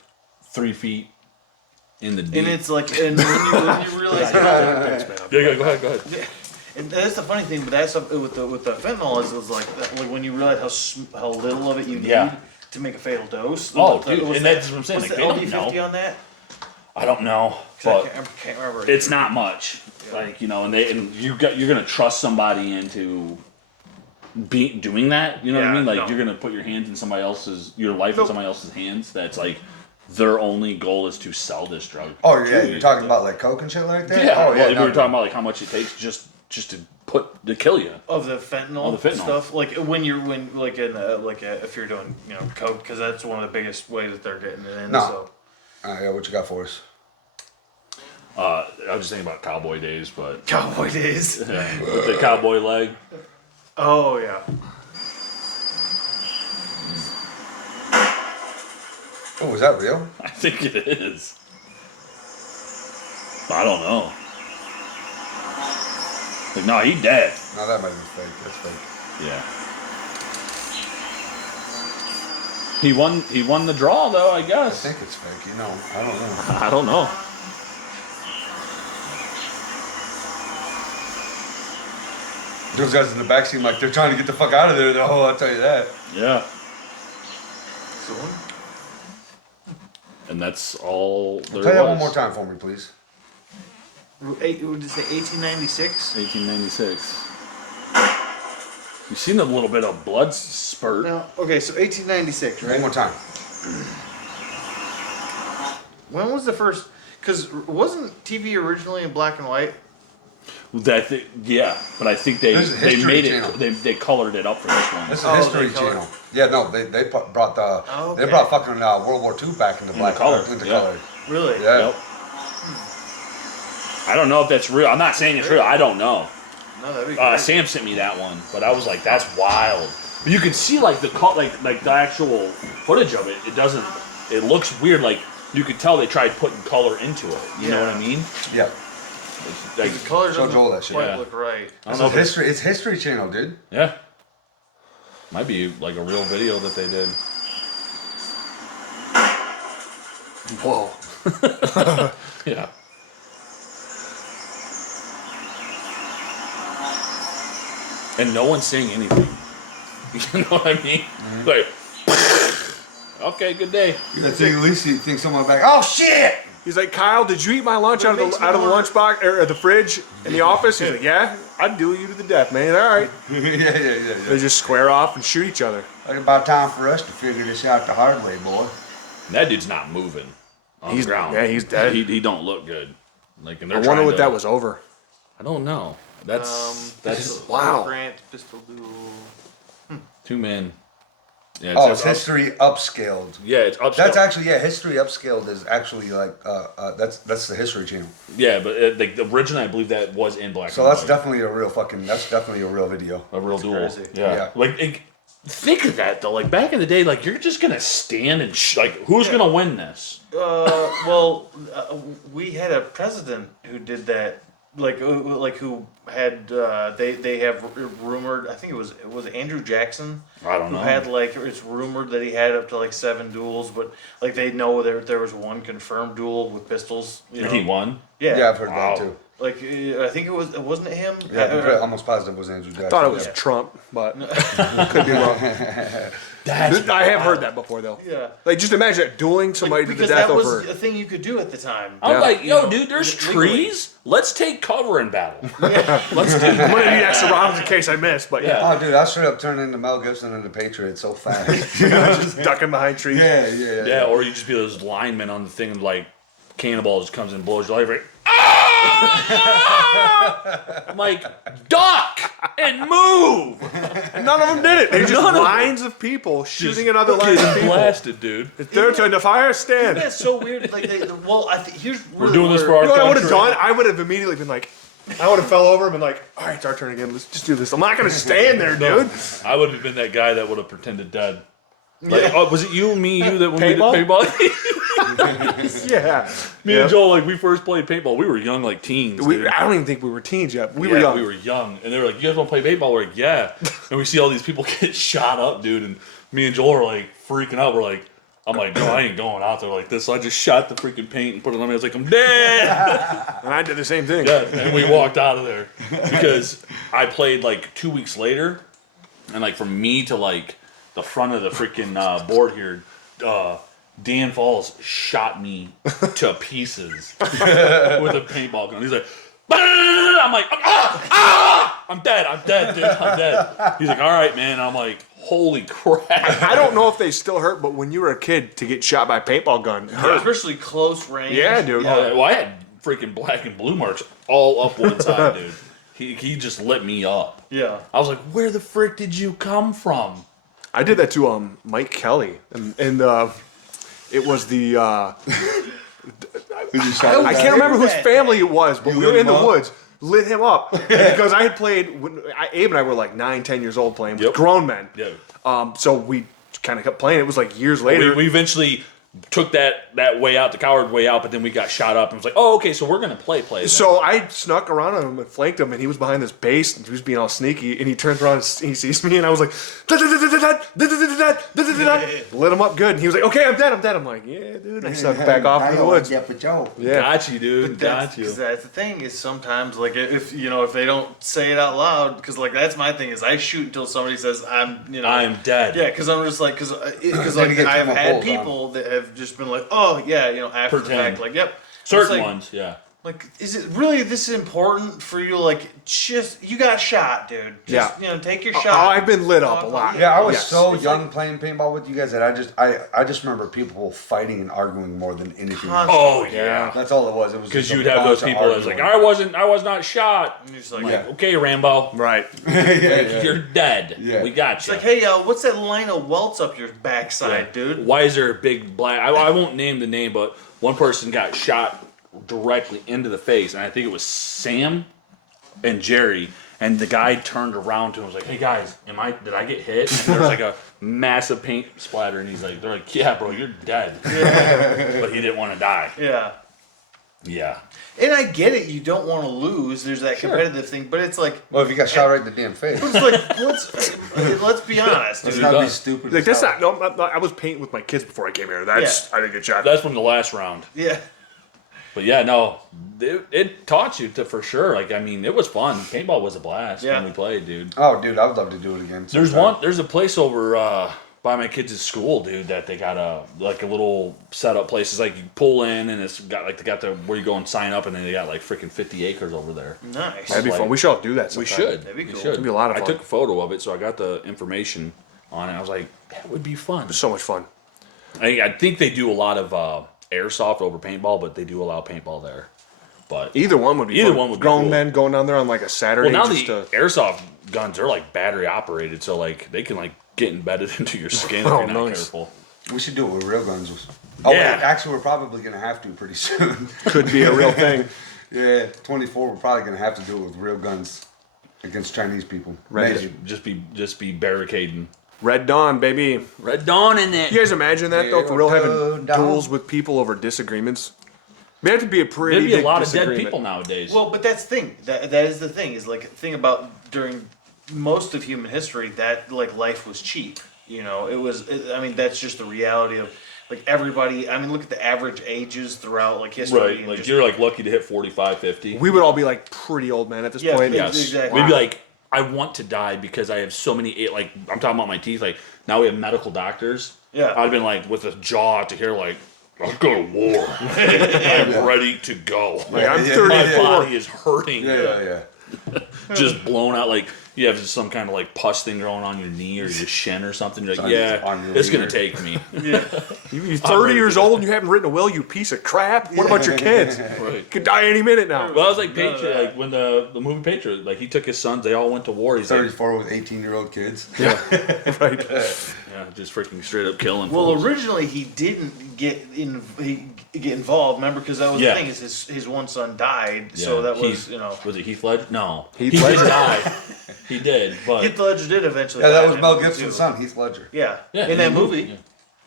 3 feet in the deep. And it's like, and when you realize, Yeah, go ahead. and that's the funny thing, but that's with the fentanyl is like when you realize how little of it you need Yeah. to make a fatal dose. Oh, What's the- dude, what's and the- that's what I'm saying, What's like, the they don't LD50 know. on that? I don't know, 'Cause but I can't remember. it's not much. Like, you know, and you're gonna trust somebody into doing that. You know what I Yeah, mean? Like no. you're gonna put your life in Nope. somebody else's hands. That's like their only goal is to sell this drug. Oh yeah, to you're you. talking about like coke and shit like that. Yeah. Oh yeah. Well, we no, were talking about like how much it takes just to kill you. Of the fentanyl, Of the fentanyl. stuff, like if you're doing coke, because that's one of the biggest ways that they're getting it in. No. So Yeah, what you got for us? I was just thinking about cowboy days, but cowboy days. with the cowboy leg. Oh yeah. Oh, was that real? I think it is. I don't know. Like, no, he dead. No, that might be fake. That's fake. Yeah. He won the draw though, I I guess. think it's fake. I don't know. I don't know. Those guys in the back seem like they're trying to get the fuck out of there, though. I'll tell you that. Yeah. So And that's all there Play that was. one more time for me, please. what did you say? 1896. 1896. You've seen a little bit of blood spurt. No. Okay, so 1896, One right? more time. When was the first? Because wasn't TV originally in black and white? Yeah, but I think they This is they History made Channel. it. They colored it up for this one. This is Oh, History they color- Channel. Yeah, no, they brought the Oh, they okay. brought fucking World War II back into black color, into yeah. color. Really? Yeah. Yep. I don't know if that's real. I'm not saying it's real. I don't know. No, that'd be great. Sam sent me that one, but I was like, "That's wild." But you can see like the like the actual footage of it. It doesn't. It looks weird. Like you could tell they tried putting color into it. You know what I mean? Yeah. It's like, The color Show doesn't Joel that shit. quite Yeah. look right. I This don't know. is If history. It's History Channel, dude. yeah. Might be like a real video that they did. Whoa. Yeah. And no one's saying anything. You know what I mean? Like, okay, good day. At least you think someone back. Oh shit! He's like, Kyle, did you eat my lunch out of makes the me wonder- lunchbox or the fridge in the office? He's like, yeah, I'd duel you to the death, man. All right. yeah. They just square off and shoot each other. Like about time for us to figure this out the hard way, boy. That dude's not moving on He's- the ground. yeah, he's dead. He don't look good. Like, and I they're wonder trying what to- that was over. I don't know. That's Wow. Grant, pistol duel. 2 men. Yeah, Oh, it's up- history upscaled. Yeah, it's upscale. That's actually history upscaled is actually like that's the History Channel. Yeah, but like the original, I believe that was in black. So and that's white. definitely a real video. A real duel. crazy. Yeah. Yeah. Like, think of that though. Like back in the day, like you're just gonna stand and like who's gonna win this? We had a president who did that. Like who had they have rumored. I think it was Andrew Jackson. I don't who know. had like it's rumored that he had up to like 7 duels, but like they know there was one confirmed duel with pistols. You know? He won. Yeah. Yeah, I've heard Wow. that too. Like I think wasn't it him? Yeah, I'm pretty- almost positive it was Andrew Jackson. I thought it was Yeah. Trump, but could be wrong. I have heard that before though. Yeah. Like just imagine that, dueling somebody to the because death that was over. a thing you could do at the time. I'm Yeah. like, yo, dude, there's Legally. trees. Let's take cover in battle. Let's do. I'm gonna need extra rounds in case I miss, but yeah, Oh, dude, I straight up turned into Mel Gibson and the Patriot so fast. just ducking behind trees. yeah. Yeah, or you just be those linemen on the thing like Cannonball just comes in and blows your life right. Ah! I'm like, duck and move. And none of them did it. They just None of them. lines of people shooting another line of Getting people. blasted, dude. It's their turn to fire. Stand. That's so weird. Like, well, I think here's We're really doing this where- for our You know what I would have country. done? I would have immediately been like, I would have fell over and been like, all right, it's our turn again. Let's just do this. I'm not gonna stand there, dude. I would have been that guy that would have pretended dead. Like, oh, was it you, me, you that when we did Paintball? paintball? Yeah. Me and Joel, like we first played paintball. We were young, like teens. dude. I don't even think we were teens yet. We were Yeah, young. We were young, and they were like, "You guys want to play paintball?" We're like, "Yeah." And we see all these people get shot up, dude. And me and Joel are like freaking out. We're like, "I'm like, no, I ain't going out there like this." So I just shot the freaking paint and put it on me. I was like, "I'm dead." And I did the same thing. Yeah, and we walked out of there because I played like 2 weeks later, and like from me to like the front of the freaking board here, Dan Falls shot me to pieces with a paintball gun. He's like, I'm like, I'm dead, dude, I'm dead. He's like, all right, man. I'm like, holy crap. I don't know if they still hurt, but when you were a kid, to get shot by a paintball gun hurt. especially close range. Yeah, dude. Oh, well, I had freaking black and blue marks all up one side, dude. He just lit me up. Yeah. I was like, where the frick did you come from? I did that to Mike Kelly, and it was the I can't remember whose family it was, but we were in the woods, lit him up because I had played. Abe and I were like 9, 10 years old playing with Yep. grown men. Yeah. So we kind of kept playing. It was like years later. We eventually took that way out, the coward way out, but then we got shot up and was like, oh, okay, so we're gonna play then. So I snuck around on him and flanked him, and he was behind this base, and he was being all sneaky, and he turns around and he sees me, and I was like, lit him up good, and he was like, okay, I'm dead. I'm like, yeah, dude. And I snuck back off into the woods. Yeah, for Joe. Yeah. got you, dude. Got you. Because that's the thing is sometimes like if they don't say it out loud, because like that's my thing is I shoot until somebody says I'm dead. Yeah, because I'm just like because Then you like get I've thermal had holes on. people that have just been like, oh yeah, after the Pretend. fact, like yep. Certain It's like, ones, yeah. Like, is it really this important for you? Like, just you got shot, dude. Just, take your shot. Oh, I've been lit up a lot. Yeah, I was Yes. so It's young playing paintball with you guys that I just remember people fighting and arguing more than anything. Oh yeah. That's all it was. It was Because just a you'd have those bunch of people that's like, arguing. I was not shot. And you're just like, Yeah. Okay, Rambo. Right. You're dead. Yeah. We got It's you. like, hey, what's that line of welts up your backside, dude? Why is there a big black? I won't name the name, but one person got shot directly into the face, and I think it was Sam and Jerry. And the guy turned around to him and was like, "Hey guys, did I get hit?" And there's like a massive paint splatter, and they're like, "Yeah, bro, you're dead." But he didn't want to die. Yeah. Yeah. And I get it. You don't want to lose. There's that competitive thing, but it's like, Well, if you got shot right in the damn face, it's like let's be honest, let's dude. not be done. stupid. Like as that's hell. not. No, I'm not- I was painting with my kids before I came here. That's I didn't get shot. That's from the last round. Yeah. But yeah, no, it taught you to for sure. Like, I mean, it was fun. Paintball was a blast Yeah. when we played, dude. Oh, dude, I would love to do it again. There's a place over by my kids' school, dude, that they got a little setup place. It's like you pull in and it's got where you go and sign up, and then they got like freaking 50 acres over there. Nice. That'd be like- fun. We should all do that. We sometime. should. That'd be We cool. should. It'd be a lot of I fun. took a photo of it, so I got the information on it. I was like, that would be fun. So much fun. I think they do a lot of airsoft over paintball, but they do allow paintball there. But Either one would be Either fun. one would be grown cool. men going down there on like a Saturday. well, now the just to, airsoft guns are like battery operated, so like they can like get embedded into your skin if Oh, you're not nice. careful. We should do it with real guns. Oh, Yeah. wait, actually, we're probably gonna have to pretty soon. could be a real thing. Yeah, 24. We're probably gonna have to do it with real guns against Chinese people. Right. Maybe. Just be barricading. Red Dawn, baby. Red Dawn in it. You guys imagine that though? For real, having Red Dawn. duels with people over disagreements. They have to be a pretty There'd be a big lot of dead disagreement. people nowadays. Well, but that's the thing. That is the thing. Is like thing about during most of human history that like life was cheap. You know, it was. I mean, that's just the reality of like everybody. I mean, look at the average ages throughout like history. right, and like just- you're like lucky to hit 45, 50. We would all be like pretty old men at this Yeah, point. yeah. Yes. Exactly. We'd be like, I want to die because I have so many, like, I'm talking about my teeth. Like, now we have medical doctors. Yeah. I'd been like, with a jaw to here, like, I'll go to war. I'm ready to go. Like, I'm Yeah, 34. My body is hurting. Yeah. Just blown out. Like, you have some kind of, like, pus thing growing on your knee or your shin or something. You're like, On yeah, your it's going ear. to take me. You're 30 years old and you haven't written a will, you piece of crap. What about your kids? Right. You could die any minute now. Well, I was like Patriot, like when the movie Patriot, like he took his sons, they all went to war. He's like, 34 with 18-year-old kids. Right. yeah, just freaking straight up killing. Well, fools. originally he didn't get involved. Remember, because that was Yeah. the thing. Is his one son died, Yeah, so that was Heath- you know. Was it Heath Ledger? No, Heath he Ledger. did die. He did, but Heath Ledger did eventually. Yeah, die that in was Mel movie, Gibson's too. son, Heath Ledger. Yeah, yeah, in that movie. Yeah.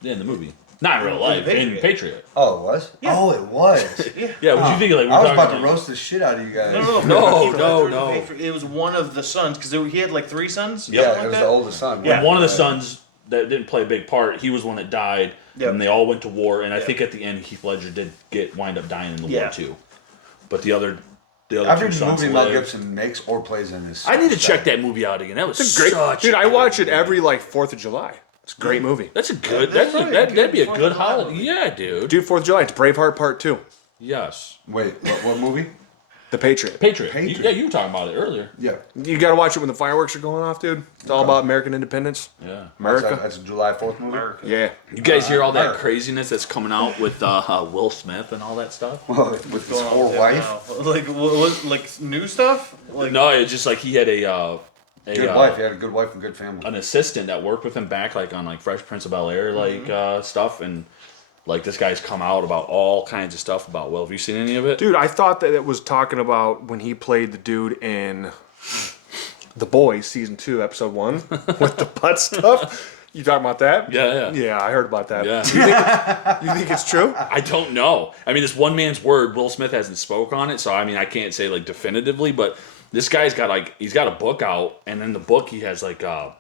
Yeah, in the movie, not in real life. In Patriot. Patriot. Oh, it was? Yeah. Oh, it was. Yeah, what you think? Like we I were was about talking to roast the shit out of you guys. No, Heath no, Ledger in no. the Patriot. It was one of the sons because he had like 3 sons. Yep. Yeah, something it was like the that? oldest son. Yeah. One of the sons that didn't play a big part. He was one that died, Yep. and they all went to war. And I Yep. think at the end, Heath Ledger did wind up dying in the Yeah. war too. But the other Every two sons movie Mel lived. Gibson makes or plays in is. I need to check that movie out again. That was It's great. such Dude, a I good watch it movie. every like 4th of July. It's a great movie. That's a good. That's That's probably a that'd be a good good 4th of July holiday. movie. Yeah, dude. Dude, 4th of July. It's Braveheart Part 2. Yes. Wait, what movie? The Patriot. Patriot. Patriot. Yeah, you were talking about it earlier. Yeah. You got to watch it when the fireworks are going off, dude. It's all about American independence. Yeah. America. That's a July 4th movie? America. Yeah. You guys hear all that America. craziness that's coming out with Will Smith and all that stuff? With his Going on poor with that wife. now. Like what, like new stuff. Like No, it's just like he had Good wife. He had a good wife and good family. an assistant that worked with him back like on like Fresh Prince of Bel Air stuff, and like this guy's come out about all kinds of stuff about Will. Have you seen any of it? Dude, I thought that it was talking about when he played the dude in The Boys season 2, episode 1, with the butt stuff. You talking about that? Yeah. Yeah, I heard about that. Yeah. You think it's true? I don't know. I mean, this one man's word. Will Smith hasn't spoke on it, so I mean, I can't say like definitively. But this guy's got he's got a book out, and in the book he has like one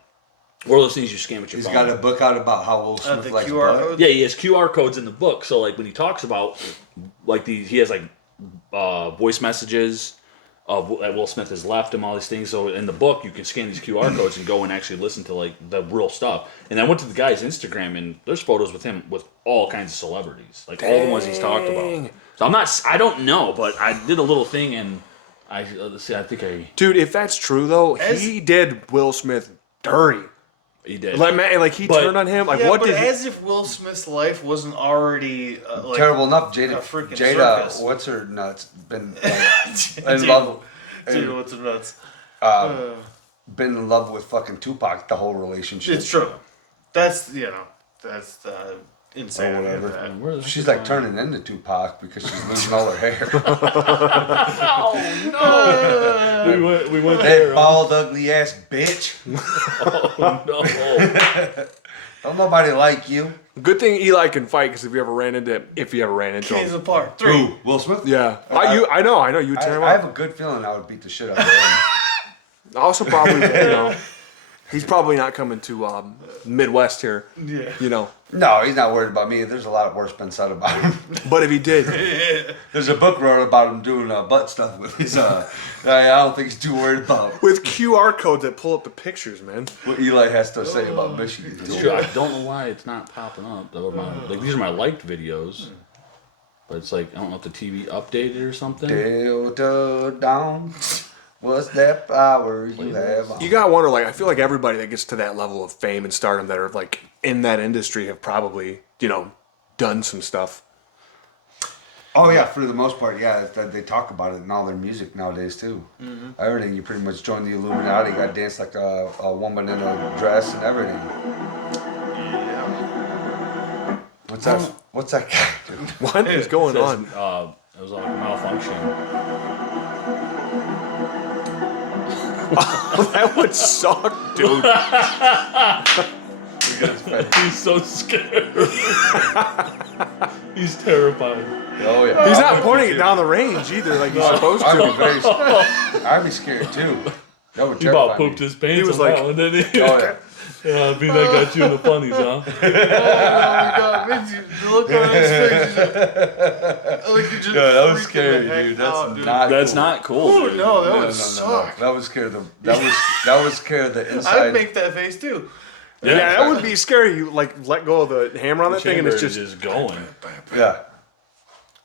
of those things you scan with your He's phone. got a book out about how Will Smith the likes QR butt. code. Yeah, he has QR codes in the book. So like when he talks about like he has like voice messages of that Will Smith has left him, all these things. So in the book you can scan these QR codes and go and actually listen to like the real stuff. And I went to the guy's Instagram and there's photos with him with all kinds of celebrities, like all the ones he's talked about. So I don't know, but I did a little thing and let's see, I think Dude, if that's true, though, he did Will Smith dirty. he did. Like, man, like he But- turned on him. Like, Yeah, what but did he... as if Will Smith's life wasn't already like, Terrible enough. a freaking Jada, circus. what's her nuts? Been in love. Dude, what's the nuts? Been in love with fucking Tupac the whole relationship. It's true. That's that's Or insane. whatever. Where the heck She's is like my- turning into Tupac because she's losing all her hair. we went That there. bald, ugly ass bitch. No. Don't nobody like you. Good thing Eli can fight, because if you ever ran into Kings him. apart. 3. Will Smith? Yeah. I know. You tear him I up. have a good feeling I would beat the shit out of him. Also, probably, he's probably not coming to Midwest here. Yeah. No, he's not worried about me. There's a lot worse been said about him. But if he did, There's a book wrote about him doing butt stuff with his. I don't think he's too worried about with QR codes that pull up the pictures, man. what Eli has to say about Michigan. It's true. I don't know why it's not popping up. Like these are my liked videos, but it's like I don't know if the TV updated or something. Delta down. What's that power you have? On? You gotta wonder, like, I feel like everybody that gets to that level of fame and stardom that are like in that industry have probably, done some stuff. Oh yeah, for the most part, yeah. They talk about it in all their music nowadays too. Everything, you pretty much join the Illuminati. Got to dance like a woman in a dress and everything. Yeah. What's that guy do? What is going on? It was like a malfunction. That would suck, dude. He's so scared. He's terrified. Oh yeah. He's not pointing it down the range either, like he's supposed I'd to. be very scared. I'd be scared too. That would He about terrify pooped me. his pants He was on like- that one, didn't he? Oh yeah. Yeah, I mean, that got you in the funnies, huh? Oh my god, Vince, the look on his face. Like you just Yeah, that was freaked scary, the heck dude. That's out, dude. not. That's cool. not cool. Oh dude. no, that No, would no, suck. no. That would scare the. That would scare the I'd inside. make that face too. Yeah, that would be scary. You like let go of the hammer on that thing and Chamber it's is just going. Yeah.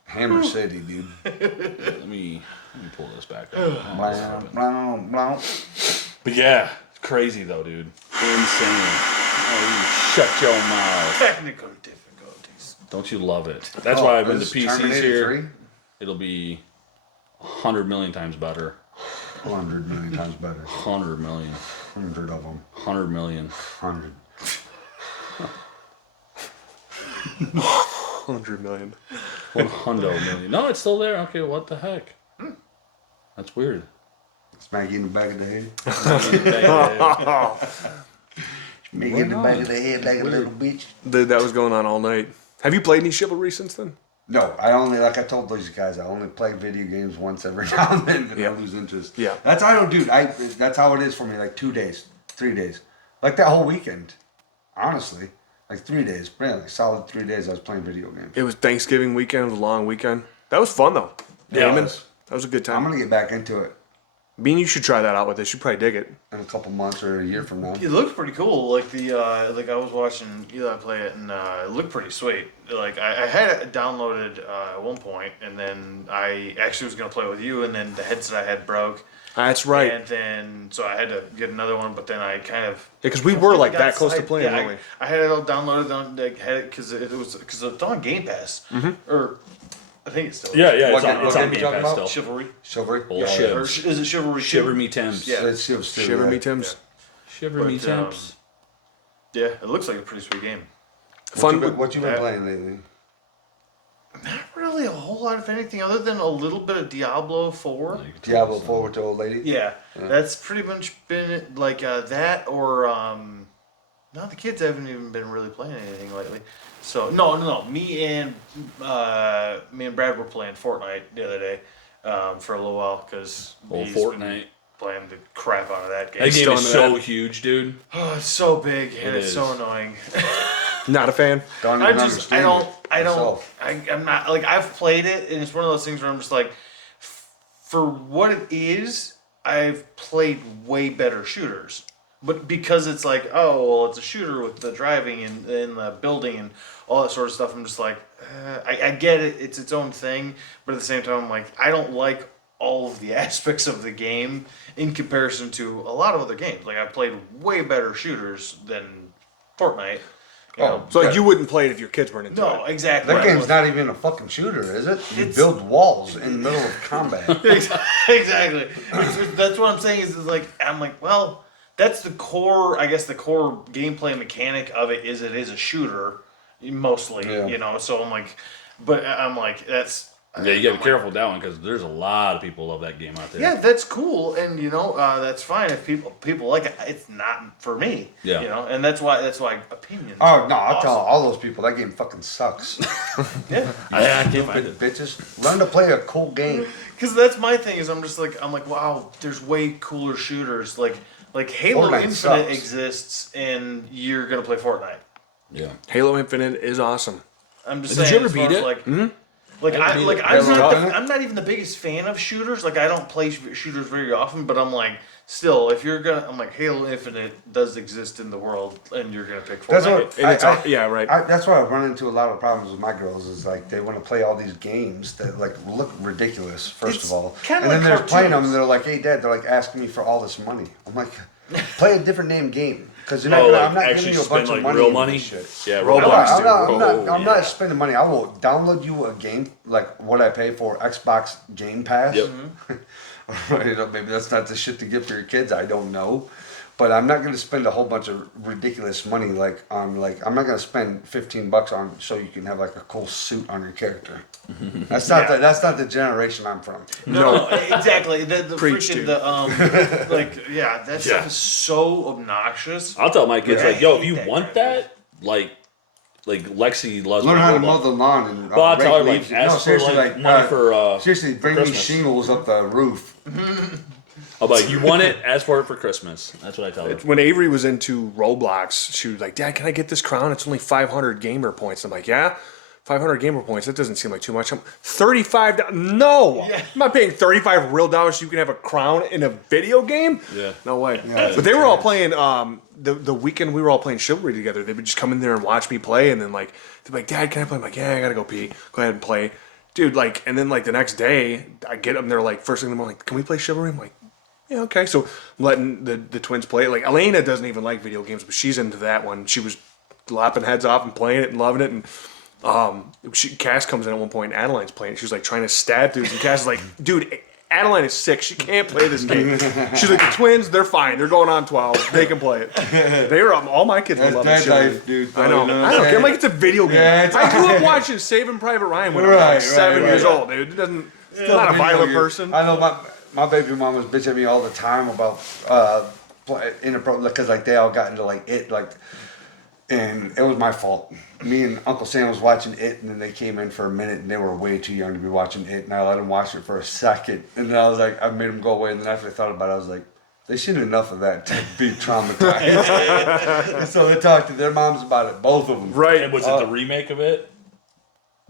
Hammer City, dude. Let me pull this back up. Blah, blah, blah. But yeah, crazy though, dude. Insane. Oh, you shut your mouth. Technical difficulties. Don't you love it? That's why I've been to Is PCs Terminator here. 3? It'll be 100 million times better. 100 million times better. 100 million. 100 of them. 100 million. 100. 100 million. 100 million. No, it's still there. Okay, what the heck? That's weird. Smack you in the back of the head. Yeah, Smack you in the back of the head like a little bitch. That was going on all night. Have you played any Chivalry since then? No, I only, like I told those guys, I only play video games once every now and then and Yeah. I lose interest. Yeah. That's how I don't do it. That's how it is for me, like 2 days, 3 days. Like that whole weekend. Honestly. Like 3 days. Really, solid 3 days I was playing video games. It was Thanksgiving weekend. It was a long weekend. That was fun though. Yeah, it Gaming. was. That was a good I'm time. going to get back into it Bean, you should try that out with us. You'd probably dig it. in a couple months or a year from now. It looks pretty cool. Like the like I was watching Eli play it, and it looked pretty sweet. Like I had it downloaded at one point, and then I actually was gonna play with you, and then the headset I had broke, That's right. and then so I had to get another one. But then I kind of Because we were like got that close to side- playing, yeah, weren't we? I had it all downloaded on like had it because it's on Game Pass or I think it's still yeah, it's What on, game- it's what on game Game you talking Pass about? still. Chivalry. Chivalry? Bullshit. Or is it Chivalry? Shiver me Thames. Yeah. It's Shiv's too, Shiver yeah. me Tims. Shiver me But, Temps. Yeah, it looks like a pretty sweet game. Fun. What you been Yeah. playing lately? Not really a whole lot of anything other than a little bit of Diablo 4. Diablo 4 with the old lady? Yeah, that's pretty much been like that or no, the kids haven't even been really playing anything lately. So no, me and Brad were playing Fortnite the other day for a little while because Old Fortnite. playing the crap out of that game. That game Still is into so that. huge, dude. Oh, it's so big and It it's so is. annoying. Not a fan. Don't I even just, I understand don't, myself. I'm not, like, I've played it, and it's one of those things where I'm just like, for what it is, I've played way better shooters. But because it's like, oh, well, it's a shooter with the driving and the building and all that sort of stuff, I'm just like, I get it, it's its own thing, but at the same time, I'm like, I don't like all of the aspects of the game in comparison to a lot of other games. Like, I've played way better shooters than Fortnite. You know? So like, you wouldn't play it if your kids weren't into No, it. exactly. That game's not even a fucking shooter, is it? You build walls in the middle of combat. Exactly. That's what I'm saying is like, I'm like, well, that's the core, I guess the core gameplay mechanic of it is a shooter, mostly, Yeah. you know, so I'm like, but I'm like, that's... Yeah, you gotta be careful with that one because there's a lot of people love that game out there. Yeah, that's cool, and you know that's fine if people like it. It's not for me, Yeah. you know, and that's why opinions. Oh, no, I'll awesome. tell all those people that game fucking sucks. Yeah, I can't find it. Bitches, learn to play a cool game. because that's my thing is I'm like, wow, there's way cooler shooters like Halo Fortnite Infinite sucks. exists, and you're gonna play Fortnite. Yeah. Halo Infinite is awesome. I'm just Did saying. you ever as far beat as, it? Like, like I I beat like it. I'm Halo not Infinite? I'm not even the biggest fan of shooters. Like I don't play shooters very often, but I'm like still if you're gonna I'm like Halo Infinite does exist in the world, and you're gonna pick That's Fortnite. what. And it's yeah, right. That's why I run into a lot of problems with my girls. Is like they want to play all these games that like look ridiculous. First It's of all, kinda and then like they're playing them, cartoons. and they're like, "Hey, Dad," they're like asking me for all this money. I'm like, Play a different name game. Because you're Oh, not gonna, like I'm not actually giving you a bunch spend of like money. real into money. this shit. Yeah, Roblox, Roblox. dude. I'm yeah. not spending money. I will download you a game like what I pay for Xbox Game Pass. Yep. Right, maybe that's not the shit to get for your kids. I don't know, but I'm not going to spend a whole bunch of ridiculous money I'm not going to spend $15 on so you can have like a cool suit on your character. That's not that's not the generation I'm from. No, exactly. The Preach, freaking dude. that stuff is so obnoxious. I'll tell my kids Yeah, like, yo, I if hate you that want crap. that, like Lexi loves Learn my how to Roblox. mow the lawn and Well, I'll rake tell her, leaves. like, ask No, for, seriously, like, money for, seriously, bring me Christmas. shingles up the roof. I'll be like, you want it? Ask for it for Christmas. That's what I tell her. When Avery was into Roblox, she was like, "Dad, can I get this crown? It's only 500 gamer points." I'm like, "Yeah, 500 gamer points. That doesn't seem like too much." I'm 35. No, I'm not paying 35 real dollars so you can have a crown in a video game. Yeah. No way. Yeah, But they were all playing. The weekend we were all playing Chivalry together. They would just come in there and watch me play, and then like they'd be like, "Dad, can I play?" I'm like, "Yeah, I gotta go pee. Go ahead and play." Dude, like, and then like the next day, I get them. They're like, first thing in the morning, like, "Can we play Chivalry?" I'm like, yeah, okay. So I'm letting the twins play it. Like Elena doesn't even like video games, but she's into that one. She was lopping heads off and playing it and loving it. And Cass comes in at one point. And Adeline's playing it. She was like trying to stab dudes, and Cass is like, "Dude, Adeline is sick. She can't play this game." She's like, "The twins, they're fine. They're going on 12. They can play it." They were all my kids were That's loving bad shit. life, dude. I know. You know what I I'm don't care. I'm saying? like, it's a video game. Yeah, it's- I grew up watching Saving Private Ryan when I was like Right, 7 years right. old, dude. It doesn't. It's not a violent person. I know my baby mom was bitching at me all the time about inappropriate because like they all got into like it like, and it was my fault. Me and Uncle Sam was watching it, and then they came in for a minute, and they were way too young to be watching it, and I let them watch it for a second, and then I was like, I made them go away, and then after I thought about it, I was like, they seen enough of that to be traumatized. And so they talked to their moms about it, both of them. Right. And was it the remake of it?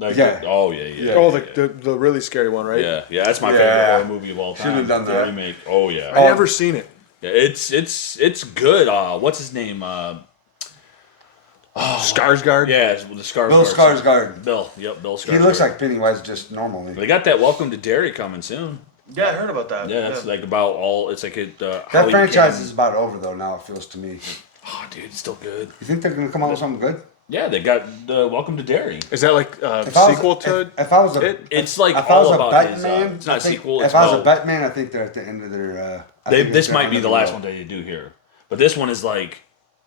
Like, Yeah. Oh, yeah. Oh, yeah. the really scary one, right? Yeah, that's my favorite Yeah. horror movie of all time. Should've done the that. remake. Oh yeah. I never seen it. Yeah, it's good. What's his name? Skarsgård. Yeah, it's the Skarsgård. Bill Skarsgård. Bill. Yep, Bill Skarsgård. He looks like Pennywise just normally. They got that Welcome to Derry coming soon. Yeah, I heard about that. Yeah, it's like about all. It's like it. That how he franchise became- is about over though. Now it feels to me. Oh, dude, it's still good. You think they're gonna come out with something good? Yeah, they got Welcome to Derry. Is that like a If I was- sequel to? if I was a it? It's like if I all was a about bet his. man, It's not I a think- sequel. If It's I was a about, bet man, I think they're at the end of their. I they, think this they're might on be the road. last one they do here, but this one is like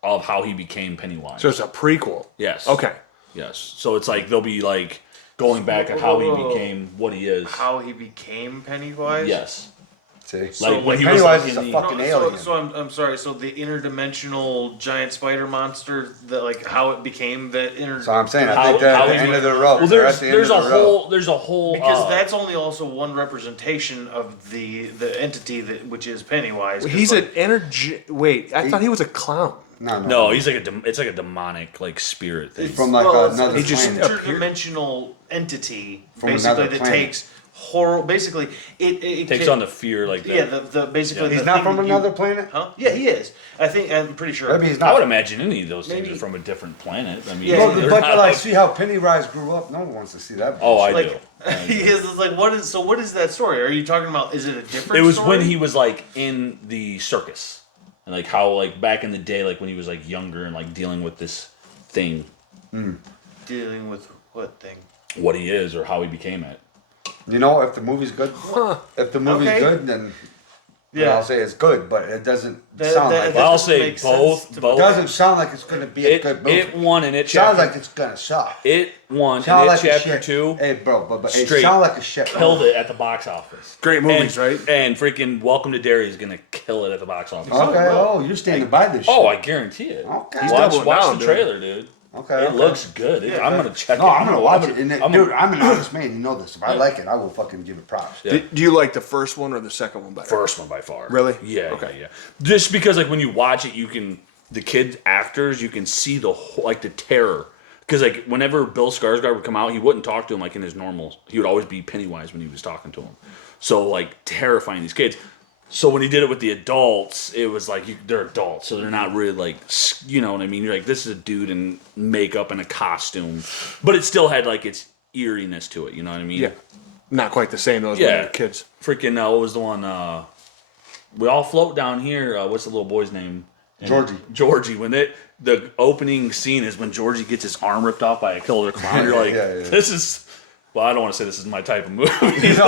of how he became Pennywise. So it's a prequel. Yes. Okay. Yes. So it's like they'll be like going back at how he Whoa. became what he is. How he became Pennywise? Yes. See, Like when he was Pennywise like is in a the, fucking No, alien. so I'm sorry. So the interdimensional giant spider monster, that like how it became that So I'm saying I How- think they're how at the he- end of their rope. well, They're there's at the end there's a of the rope. whole because that's only also one representation of the entity that which is Pennywise. 'cause, He's like, an energy. Wait, I thought he was a clown. no, he's like it's like a demonic like spirit thing. from like well, it's another an planet. interdimensional entity, From basically another that planet. takes horror. Basically, it takes can- on the fear like that. yeah the basically He's the not thing from that another you, planet. Huh? Yeah, he is. I'm pretty sure. Maybe he's I would not. imagine any of those things Maybe- are from a different planet. I mean, Yeah, Well, they're but not like, see how Pennywise grew up. No one wants to see that. Oh, I bullshit. do. He is it's like what is that story? Are you talking about? Is it a different? It was story? when he was like in the circus, and like how like back in the day, like when he was like younger and like dealing with this thing, dealing with what thing? what he is or how he became it. You know, if the movie's good, if the movie's Okay. good, then Yeah. I'll say it's good. But it doesn't That- sound that- like that Well, I'll doesn't say make sense both. to me. it Both. doesn't sound like it's gonna be a It good movie. it won and it sounds chapter. like it's gonna suck. It won and Sound it like a chapter shit. 2 Hey, bro, but it straight sound like a shit. killed it at the box office. Great movies, and, right? And freaking Welcome to Derry is gonna kill it at the box office. Okay. Oh, you're standing by this. Oh, shit. I guarantee it. Okay. He's Watch doubling watch down, the dude. trailer, dude. Okay. It looks good. Yeah, I'm gonna check No, it. I'm gonna watch it. And I'm dude, gonna- I'm an honest man. You know this. If I like it, I will fucking give it props. Yeah. Do you like the first one or the second one better? First one by far. Really? Yeah. Okay. Okay. Yeah. Just because like when you watch it, you can the kids actors you can see the whole, like the terror. Because like whenever Bill Skarsgård would come out, he wouldn't talk to him like in his normal. He would always be Pennywise when he was talking to him. So like terrifying these kids. So when he did it with the adults, it was like they're adults, so they're not really like you know what I mean. You're like this is a dude in makeup and a costume, but it still had like its eeriness to it. You know what I mean? Yeah. Not quite the same though as when Yeah. they were kids. Freaking what was the one? we all float down here. What's the little boy's name? Georgie. Georgie. When the opening scene is when Georgie gets his arm ripped off by a killer clown. You're like, Yeah. this is. Well, I don't want to say this is my type of movie, No, for sure.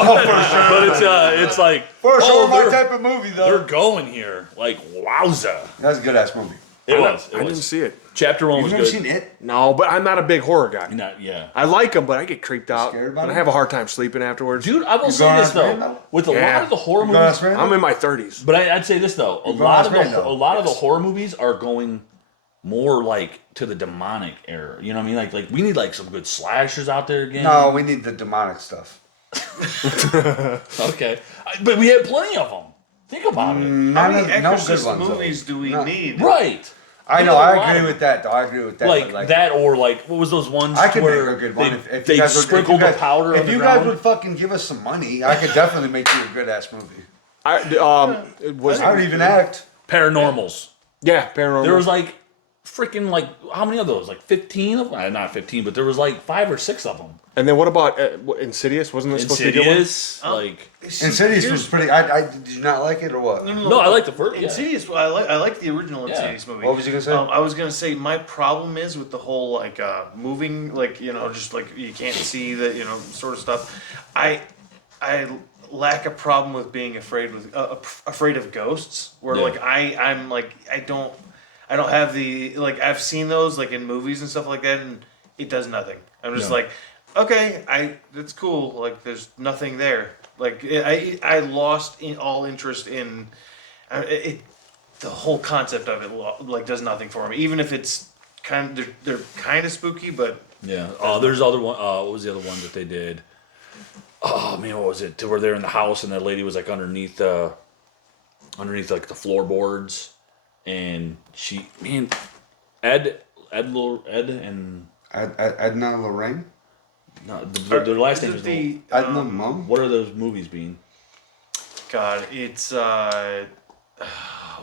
but it's like For sure, my they're- type of movie They're though. going here. Like, wowza. That's a good ass movie. It was. I didn't see it. Chapter 1 You've was never good. seen it? No, but I'm not a big horror guy. Yeah. I like them, but I get creeped out. scared about And I it? have a hard time sleeping afterwards. Dude, I will You say going this on Spirit though. now? With a Yeah. lot of the horror You going on movies, Spirit? I'm in my 30s. but I'd say this though. A going lot on of Spirit, though? a lot of the horror movies are going more like to the demonic era. You know what I mean? Like we need like some good slashers out there again. No, we need the demonic stuff. Okay. But we had plenty of them. Think about it. How None many of- no good Exorcist ones, though. movies do we No. need? Right. I Think know, of a I lot agree of with that though. I agree with that. Like but, that, or like what was those ones I could make where a good one if they you guys would, sprinkled if you guys, the powder on If the you ground? guys would fucking give us some money, I could definitely make you a good ass movie. It was I would even act. Paranormals. yeah, paranormal. There was like freaking like how many of those? Like 15 of them? Not 15, but there was like 5 or 6 of them. and then what about Insidious? Wasn't this supposed to be a good one? Insidious, like Insidious was pretty. Did you not like it or what? no, I like the first. Yeah. Insidious. I like the original Yeah. Insidious movie. What was you gonna say? I was gonna say my problem is with the whole like moving, like just like you can't see that sort of stuff. I lack a problem with being afraid of ghosts. Where Yeah. like I'm like I don't have the like I've seen those like in movies and stuff like that, and it does nothing. I'm just Yeah. like, okay, that's cool. Like there's nothing there. Like I lost all interest in it. The whole concept of it like does nothing for me. Even if it's they're kind of spooky, but Yeah. There's other one. What was the other one that they did? Oh man, what was it? Where they're in the house and that lady was like underneath like the floorboards, and Ed and Edna Lorraine? no, their last is name it is the Edna Mum? What are those movies being? God, it's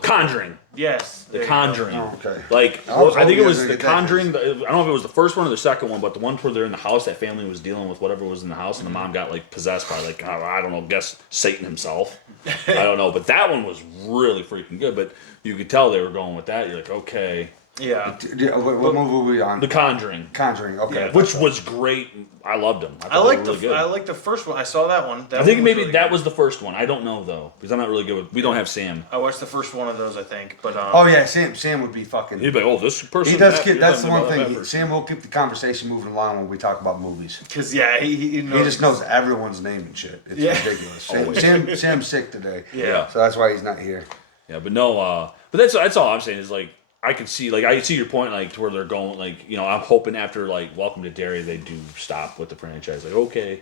Conjuring. yes, The there you Conjuring. Oh, okay. Like I was I think hoping it was you the were gonna get that Conjuring. I don't know if it was the first one or the second one, but the one where they're in the house, that family was dealing with whatever was in the house, and the mom got like possessed by like I don't know, guess Satan himself. I don't know, but that one was really freaking good. But you could tell they were going with that. You're like, okay, Yeah. What movie were we on? The Conjuring, Conjuring. Okay. which was great. I loved them. I thought like they were really good. I like the first one. I saw that one. That I think one maybe really that good. was the first one. I don't know though, because I'm not really good with. We don't have Sam. I watched the first one of those, I think. But Oh yeah, Sam would be fucking. He'd be like, oh, this person. He does that- keep. you're That's the talking one about thing. that Sam will keep the conversation moving along when we talk about movies. because yeah, he knows. He just knows everyone's name and shit. It's Yeah. ridiculous. Sam's sick today. Yeah. So that's why he's not here. Yeah, but no, but that's all I'm saying is like I can see your point like to where they're going like I'm hoping after like Welcome to Derry they do stop with the franchise like okay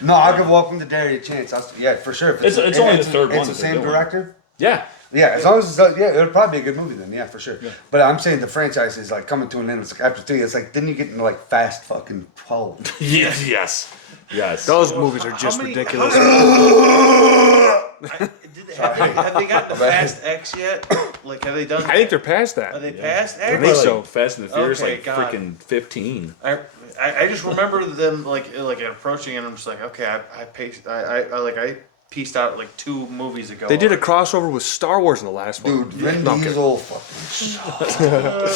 No, I'll give Welcome to Derry a chance. Yeah, for sure. If It's only the third one It's the that they're same doing. director. yeah Yeah, as long as it's it'll probably be a good movie then. Yeah, for sure. But I'm saying the franchise is like coming to an end. It's like after 3, it's like then you get into like Fast fucking 12. yes Those movies are How just many- ridiculous. Have they got the Fast X yet? Like, have they done? I think they're past that. Are they past I X? think so. Fast and the Furious Okay, like God. freaking 15 I just remember them like approaching, and I'm just like, okay, I pieced out like 2 movies ago. They did a crossover with Star Wars in the last one. Dude, Vin No, I'm kidding. Diesel fucking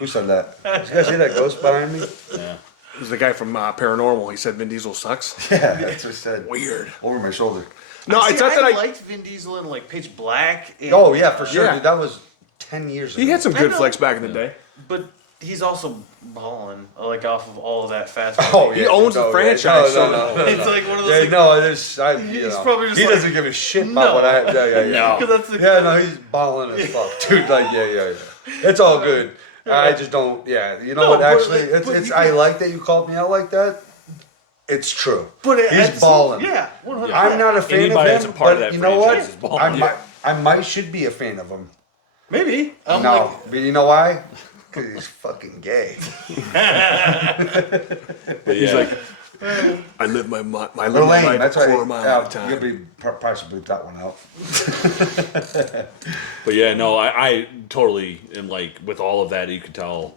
Who said that? Did you guys see that ghost behind me? yeah It was the guy from Paranormal. He said Vin Diesel sucks. Yeah, that's what I said. Weird. Over my shoulder. No, See, it's not that I. liked Vin Diesel in like Pitch Black. And, Oh yeah, for sure. Yeah. Dude, that was 10 years ago. He had some I good know. flicks back in the day. But he's also balling like off of all of that fast. Oh, He yeah, owns the no, franchise, Yeah. so- No. It's like one of those. Yeah, like, no, it is. He's probably just he like- doesn't give a shit about No. what I. Yeah. No. Because that's the Yeah, no, he's balling as fuck, dude. Like, yeah. It's all good. I just don't. Yeah, you know No, what? but Actually, like- it's. but It's. you I can- like that you called me out like that. It's true. But He's balling. Yeah, 100%. I'm not a fan Anybody of that's him, a part of but that you know what? franchise is balling. I might should be a fan of him. Maybe. I'm No, like, but you know why? Because he's fucking gay. but yeah I live my Or life lame. That's a why. quarter mile at a You'll time. be probably bleep that one out. but yeah no I totally am like with all of that you can tell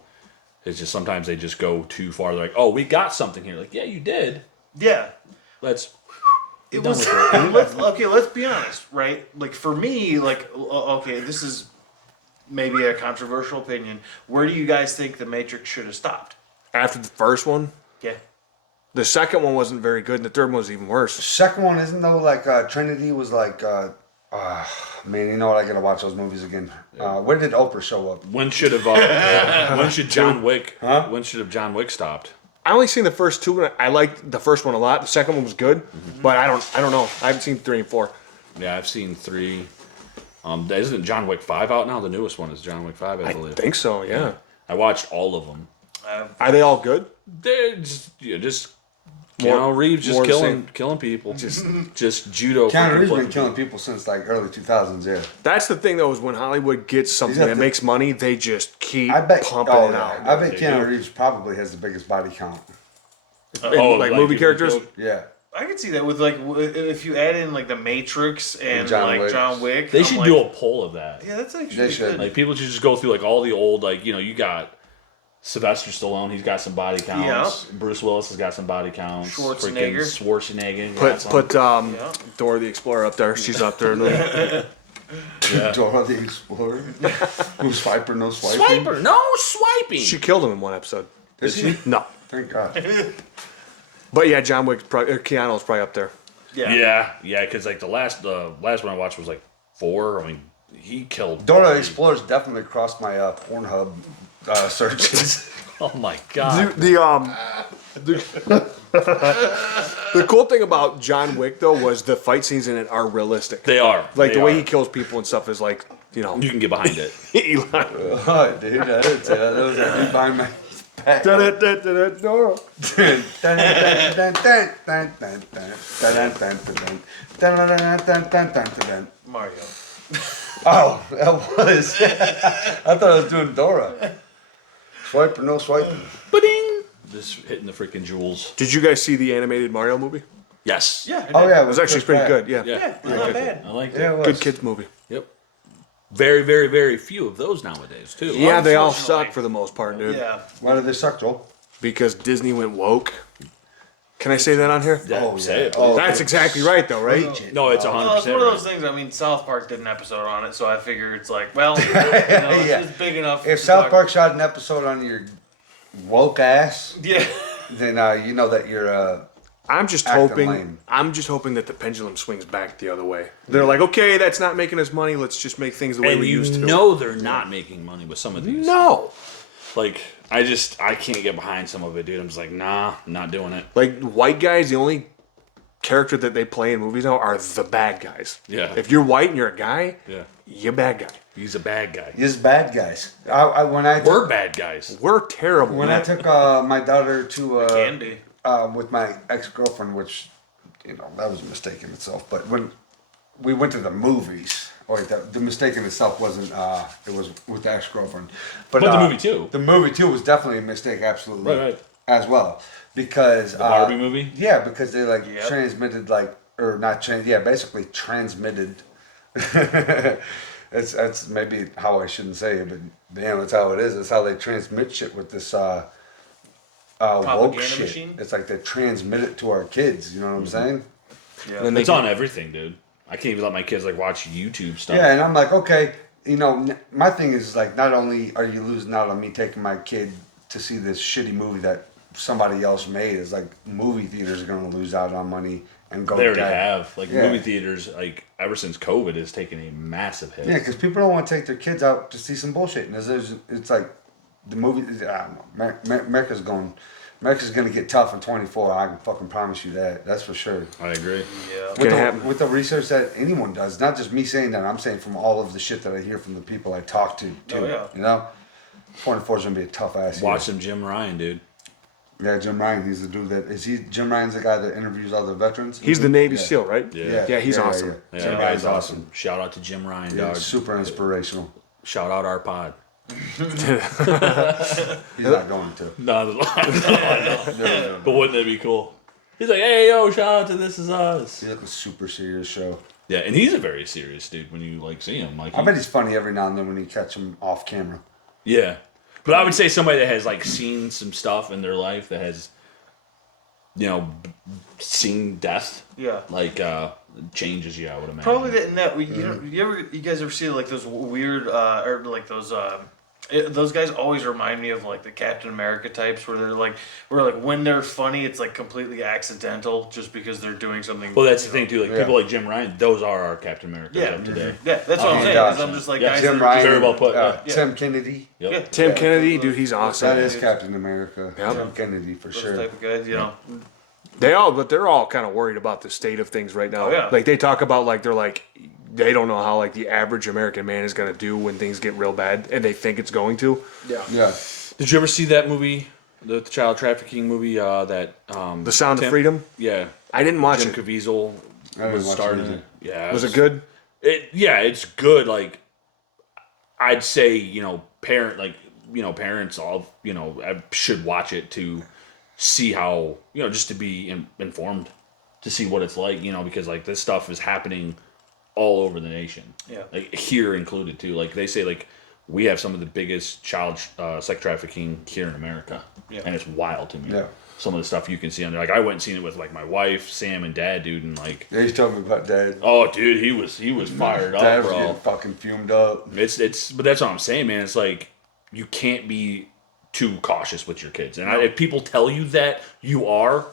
it's just sometimes they just go too far they're like oh we got something here like yeah you did yeah. let's It was let's be honest, right? Like for me, like okay, this is maybe a controversial opinion. Where do you guys think the Matrix should have stopped? After the first one, Yeah. the second one wasn't very good, and the third one was even worse. Second one isn't though like Trinity was like. Man, you know what? I gotta watch those movies again. Where did Oprah show up? When should have when should John Wick when should have John Wick stopped? I only seen the first two, and I liked the first one a lot. The second one was good, but I don't know. I haven't seen 3 and 4. Yeah, I've seen 3. Isn't John Wick 5 out now? The newest one is John Wick 5, I I believe. think so. Yeah. I watched all of them. Are they all good? They're just More- Keanu Reeves just more the killing people. Just judo. Keanu freaking Reeves been flipping killing people since like early 2000s. Yeah. That's the thing, though, is when Hollywood gets something got that the- makes money, they just keep I bet. pumping Oh it yeah. out. I bet They Keanu do. Reeves probably has the biggest body count. Like movie people characters? killed- Yeah. I could see that with like if you add in like the Matrix and John like Wick. John Wick. They I'm should like, do a poll of that. Yeah, that's actually They should. good. Like people should just go through like all the old you got Sylvester Stallone, he's got some body counts. Bruce Willis has got some body counts. Schwarzenegger. Freaking Schwarzenegger. got some. Put Dora the Explorer up there. She's up there. Yeah. Dora the Explorer. No swiper, no swiping. Swiper, no swiping. She killed him in one episode. Did she? No. Thank God. But yeah, John Wick, Keanu's probably up there. Yeah. Yeah, because like the last one I watched was like 4. I mean, he killed. Dora the Explorer's definitely crossed my Pornhub searches. Oh my god. The cool thing about John Wick though was the fight scenes in it are realistic. They are Like They the way are. he kills people and stuff is like, you know. You can get behind it. Eli. Oh, dude, I didn't say that. That was a dude behind my back. Dora. Mario. Oh, that was. I thought I was doing Dora. Swipe or no swiping. Ba-ding! Just hitting the freaking jewels. Did you guys see the animated Mario movie? Yes. Yeah. Oh yeah, It was actually pretty good. Yeah. Yeah. Yeah, not bad. I like it. Yeah, it was. Good kids movie. Yep. Very, very, very few of those nowadays too. Yeah, they all Unfortunately. suck for the most part, dude. Yeah. Why did they suck, Joel? Because Disney went woke. Can I say that on here? Yeah, Oh, say yeah. it. Oh, That's exactly right, though, right? No, it's 100%. Well, it's one of right. those things. I mean, South Park did an episode on it, so I figure it's like, well, it's Yeah. just big enough. If to South talk- Park shot an episode on your woke ass, Yeah. then you know that you're I'm just Acting hoping. lame. I'm just hoping that the pendulum swings back the other way. They're like, okay, that's not making us money. Let's just make things the way And we you used to. know they're not making money with some of these. No. Like, I can't get behind some of it, dude. I'm just like, nah, not doing it. Like white guys, the only character that they play in movies now are the bad guys. Yeah. If you're white and you're a guy, Yeah. you're a bad guy. He's a bad guy. just bad guys. When I took, We're bad guys. We're terrible. when I took my daughter to Candy. with my ex-girlfriend, which that was a mistake in itself. But when we went to the movies, the mistake in itself wasn't. It was with the ex-girlfriend, But the movie too. The movie too was definitely a mistake, absolutely, Right. as well, because the Barbie movie? Yeah, because they Yep. transmitted or not basically transmitted. That's maybe how I shouldn't say it, but damn, that's how it is. It's how they transmit shit with this woke Propaganda shit. machine? It's like they transmit it to our kids. You know what I'm saying? Yeah. And then they It's on everything, dude. I can't even let my kids like watch YouTube stuff. Yeah, and I'm like, okay, my thing is like, not only are you losing out on me taking my kid to see this shitty movie that somebody else made, is like movie theaters are gonna lose out on money and go. They already dead. have. Like, Yeah. movie theaters, like, ever since COVID, has taken a massive hit. Yeah, because people don't want to take their kids out to see some bullshit, and it's like the movie. I don't know. America's gonna get tough in 24. I can fucking promise you that. That's for sure. I agree. Yeah. Can happen. With the research that anyone does, not just me saying that. I'm saying from all of the shit that I hear from the people I talk to. Too, Oh, yeah. You know, 24 is gonna be a tough ass. Watch year. some Jim Ryan, dude. Yeah, Jim Ryan. He's the dude that is he. Jim Ryan's the guy that interviews all the veterans. He's the Navy Yeah. SEAL, right? Yeah. he's awesome. Yeah, Jim that Ryan's guy's awesome. Shout out to Jim Ryan, Yeah, dog. super inspirational. Shout out our pod. He's not going to. No, but wouldn't that be cool? He's like, hey, yo, shout out to This Is Us. He's like a super serious show. Yeah, and he's a very serious dude when you like see him. Like, I bet he's funny every now and then when you catch him off camera. yeah. But I would say somebody that has like seen some stuff in their life that has seeing death. Yeah. Like changes you, I would imagine. Probably that. And that you guys ever see like those weird or like those guys always remind me of like the Captain America types where when they're funny it's like completely accidental just because they're doing something. Well, that's the thing too. Like people like Jim Ryan, those are our Captain America of today. Yeah, that's what I'm saying. gosh. Is I'm just like Yeah, guys Jim that are Ryan, very well put, yeah. Tim Kennedy. Yep. Yeah. Tim Kennedy, dude, he's awesome. That is Captain America. Yep. Tim Kennedy for those sure. type of guys, But they're all kind of worried about the state of things right now. Oh, yeah. Like they talk about like they don't know how like the average American man is gonna do when things get real bad, and they think it's going to. Yeah. Did you ever see that movie, the child trafficking movie? The Sound of Freedom. Yeah, I didn't watch Jim it. Caviezel I didn't was watch starring it in either. it. Yeah, Was it good? It's good. Like, I'd say parents all should watch it to see how just to be informed, to see what it's like. Because like this stuff is happening all over the nation. Yeah. Like here included too. Like they say like we have some of the biggest child sex trafficking here in America. Yeah. And it's wild to me. Yeah. Some of the stuff you can see on there. Like I went and seen it with like my wife, Sam, and Dad, dude, and like Yeah, he's telling me about Dad. oh dude, he was fired Dad up, was bro. getting fucking fumed up. It's but that's what I'm saying, man. It's like you can't be too cautious with your kids. And if people tell you that you are,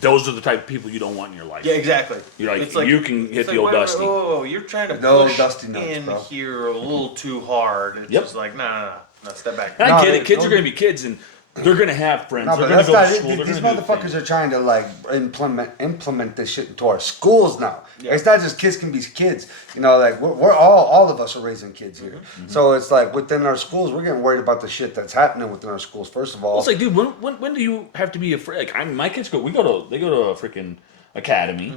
those are the type of people you don't want in your life. Yeah, exactly. You're like, It's you can hit it's the like, old wait, Dusty. Oh, you're trying to No, push Dusty nuts, in bro. here a little too hard. It's Yep. just like, no, step back. And I No, get they- it. Kids are don't- going to be kids, and they're going to have friends. No, they're but going to that's go not to it. school. These they're gonna do motherfuckers things. are trying to like implement this shit into our schools now. It's not just kids can be kids. Like we're all of us are raising kids here. So it's like within our schools, we're getting worried about the shit that's happening within our schools. First of all, Well, it's like, dude, when do you have to be afraid? Like, my kids they go to a freaking academy,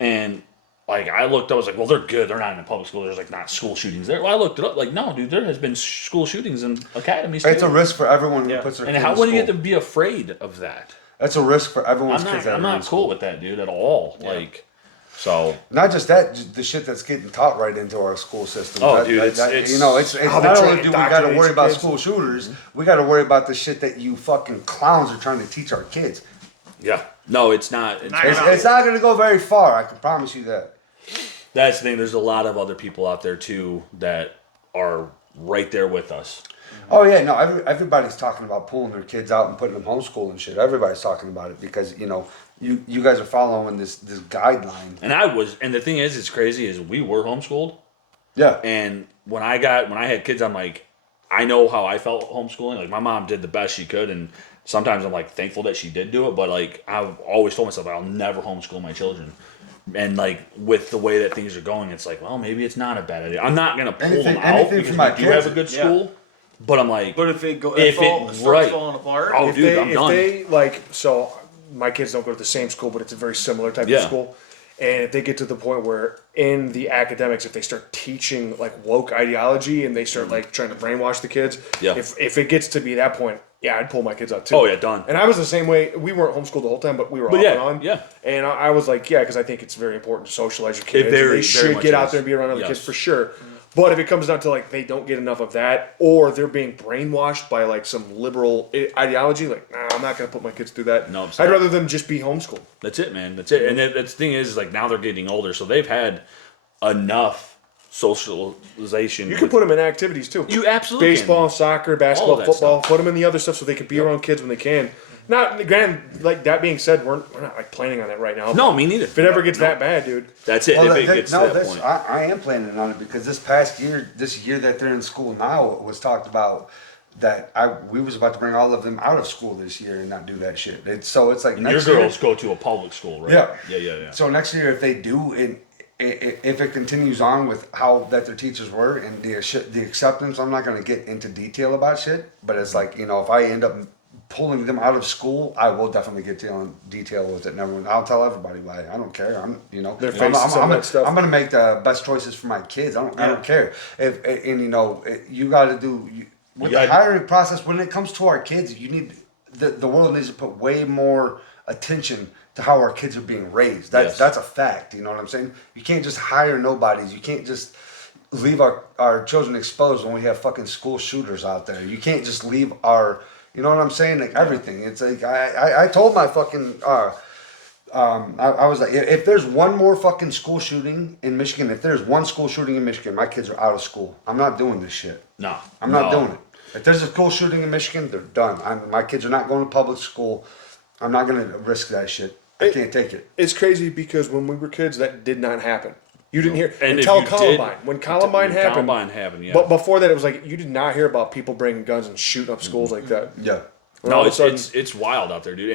and like I looked, I was like, well, they're good. They're not in a public school. There's like not school shootings there. Well, I looked it up. Like, no, dude, there has been school shootings in academies too. it's a risk for everyone who Yeah. puts their And kids how in when do you school. get to be afraid of that? That's a risk for everyone's I'm kids. not. that I'm are in not school. cool with that, dude, at all. Like, so Not just that, the shit that's getting taught right into our school system. Oh, That- dude, that- it's- that- it's- it's how they not try only to do we got to indoctrinate worry your about kids. school shooters, we got to worry about the shit that you fucking clowns are trying to teach our kids. yeah, no, it's not. It's, It's not going to go very far. I can promise you that. that's the thing. There's a lot of other people out there too that are right there with us. Oh yeah, no. Everybody's talking about pulling their kids out and putting them homeschool and shit. Everybody's talking about it because you guys are following this guideline. And the thing is, it's crazy. Is we were homeschooled. Yeah. And when I had kids, I'm like, I know how I felt homeschooling. Like my mom did the best she could, and sometimes I'm like thankful that she did do it. But like I've always told myself I'll never homeschool my children. And like with the way that things are going, it's like, well, maybe it's not a bad idea. I'm not gonna pull them out Anything because for my we do have a kids, good school. But I'm like, But if If it- starts right. falling apart, Oh, If dude, they, I'm if done. they like, so my kids don't go to the same school, but it's a very similar type Yeah. of school. And if they get to the point where in the academics, if they start teaching like woke ideology and they start like trying to brainwash the kids, Yeah. if it gets to be that point, yeah, I'd pull my kids out too. Oh, yeah, done. And I was the same way. We weren't homeschooled the whole time, but we were But off yeah, and on. yeah. And I was like, yeah, because I think it's very important to socialize your kids. very, and they very should much get out is. there and be around other Yes. kids for sure. But if it comes down to like they don't get enough of that, or they're being brainwashed by like some liberal ideology, like nah, I'm not gonna put my kids through that. No, it's I'd not. rather them just be homeschooled. That's it, man. That's it. And that's the thing is, like now they're getting older, so they've had enough socialization. You can put them in activities too. You absolutely baseball, can. soccer, basketball, that football. stuff. Put them in the other stuff so they can be around kids when they can. Not granted, like that being said, we're not like planning on that right now. No, me neither. If it ever gets that bad, dude. That's it. Well, if it gets to that point. I am planning on it because this year that they're in school now, it was talked about that we was about to bring all of them out of school this year and not do that shit. It's like And your next year. girls go to a public school, right? Yeah. Yeah. So next year, if they do, if it continues on with how that their teachers were and the acceptance, I'm not going to get into detail about shit. But it's like if I end up pulling them out of school, I will definitely get in detail with it. And everyone, I'll tell everybody why. I don't care. They're facing some of that stuff. I'm gonna make the best choices for my kids. I don't care. You got to do with the hiring process when it comes to our kids. You need the world needs to put way more attention to how our kids are being raised. That's a fact. You know what I'm saying? You can't just hire nobodies. You can't just leave our children exposed when we have fucking school shooters out there. You can't just leave our You know what I'm saying? Like everything. It's like I told my fucking I was like, if there's one more fucking school shooting in Michigan, if there's one school shooting in Michigan, my kids are out of school. I'm not doing this shit. No, I'm not doing it. If there's a school shooting in Michigan, they're done. My kids are not going to public school. I'm not going to risk that shit. I can't take it. It's crazy because when we were kids, that did not happen. You didn't hear And until if you Columbine. did- When Columbine happened, yeah. but before that, it was like you did not hear about people bringing guns and shooting up schools like that. Yeah. And all No, of a it's, sudden- it's wild out there, dude.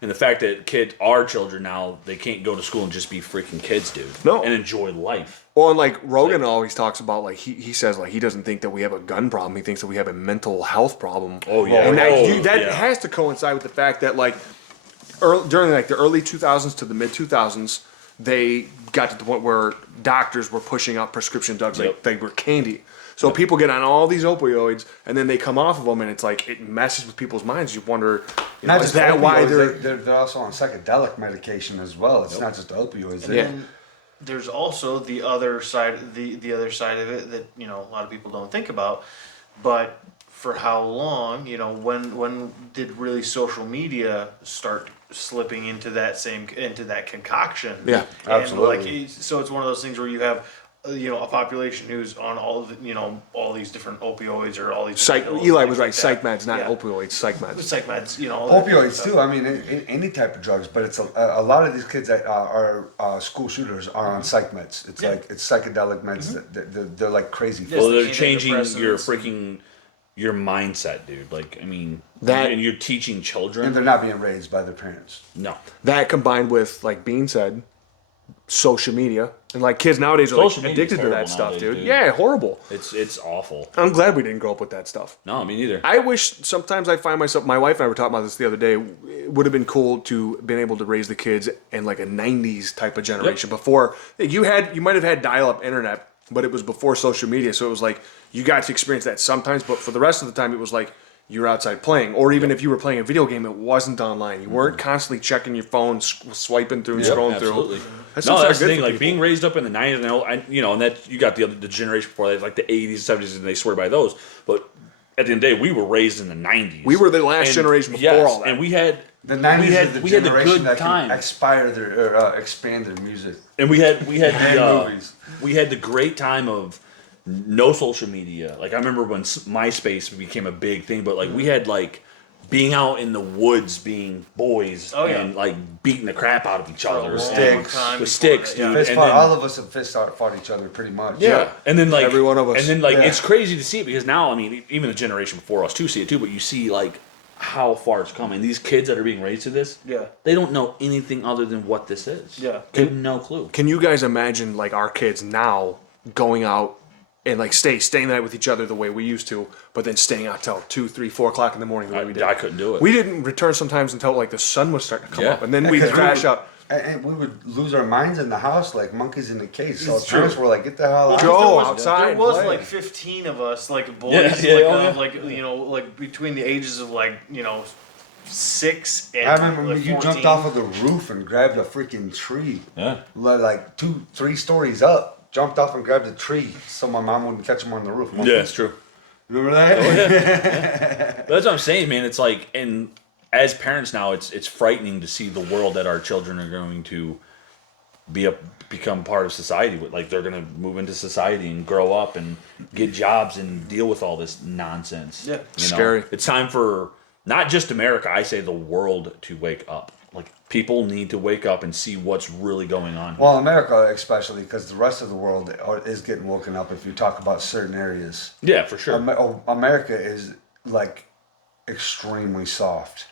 And the fact that our children now, they can't go to school and just be freaking kids, dude. No. And enjoy life. Well, and like Rogan always talks about, like he says, like he doesn't think that we have a gun problem. He thinks that we have a mental health problem. Oh, yeah. and that, Oh, that yeah. has to coincide with the fact that like during like the early 2000s to the mid 2000s, they got to the point where doctors were pushing out prescription drugs like Yep. they were candy. So people get on all these opioids, and then they come off of them, and it's like it messes with people's minds. You wonder, Not is just that why opioids, they're they're also on psychedelic medication as well. It's not just the opioids. Yeah. And there's also the other side, the other side of it that a lot of people don't think about. But for how long, when did really social media start slipping into that concoction? Yeah, and absolutely. so it's one of those things where you have a population who's on all of all these different opioids or all these psych. different pills Eli and was things right. like Psych that. meds, not Yeah. opioids. Psych meds. Psych meds, all that Opioids stuff. too. I mean, any type of drugs, but it's a lot of these kids that are school shooters are on psych meds. It's like it's psychedelic meds. That they're like crazy. Well, the they're changing your antidepressants. your mindset, dude. Like, I mean, That- and you're teaching children. And they're not being raised by their parents. No. That combined with, like Bean said, social media, and like kids nowadays are like Social media's addicted to that terrible stuff, nowadays, dude. dude. Yeah, horrible. It's awful. I'm glad we didn't grow up with that stuff. No, me neither. I wish sometimes I find myself. My wife and I were talking about this the other day. It would have been cool to been able to raise the kids in like a '90s type of generation. Before you might have had dial-up internet, but it was before social media, so it was like you got to experience that sometimes. But for the rest of the time, it was like you were outside playing, or even if you were playing a video game, it wasn't online. You weren't constantly checking your phone, swiping through, and scrolling Absolutely. through. That's not the good thing. for Like people. being raised up in the '90s, and that you got the generation before that, like the '80s, '70s, and they swear by those. But at the end of the day, we were raised in the '90s. We were the last generation before all that. and we had The 90s we had is the we had the generation good that can time, expand their music. and we had And movies. we had the great time of no social media. Like I remember when MySpace became a big thing, but like we had like being out in the woods, being boys, Oh, yeah. and like beating the crap out of each other, With and- sticks. Time with before sticks, that, yeah. dude. Fist and fight. then- All of us have fought each other pretty much. Yeah, and then like Every one of us. and then like Yeah. it's crazy to see it because now I mean even the generation before us too see it too, but you see like how far it's come, and these kids that are being raised to this, Yeah. they don't know anything other than what this is. Yeah. they have no clue. Can you guys imagine like our kids now going out and like staying the night with each other the way we used to, but then staying out till 2, 3, 4 o'clock in the morning the way we did? I couldn't do it. We didn't return sometimes until like the sun was starting to come Yeah. up, and then Yeah, we'd 'cause we crash would- out. And we would lose our minds in the house like monkeys in a cage. So It's parents true. were like, "Get the hell out!" Joe, There was, outside, There was play. like 15 of us, like boys, Yeah, like, oh, yeah. like between the ages of 6 and I remember like, you 14. jumped off of the roof and grabbed a freaking tree. Yeah. Like 2, 3 stories up. Jumped off and grabbed a tree so my mom wouldn't catch him on the roof. Yeah, it's true. Remember that? But that's what I'm saying, man. It's like, and as parents now, it's frightening to see the world that our children are going to become part of society with. Like they're going to move into society and grow up and get jobs and deal with all this nonsense. Yeah. You know? Scary. It's time for not just America. I say the world to wake up. Like people need to wake up and see what's really going on. Well, America especially, because the rest of the world is getting woken up if you talk about certain areas. Yeah, for sure. America is like extremely soft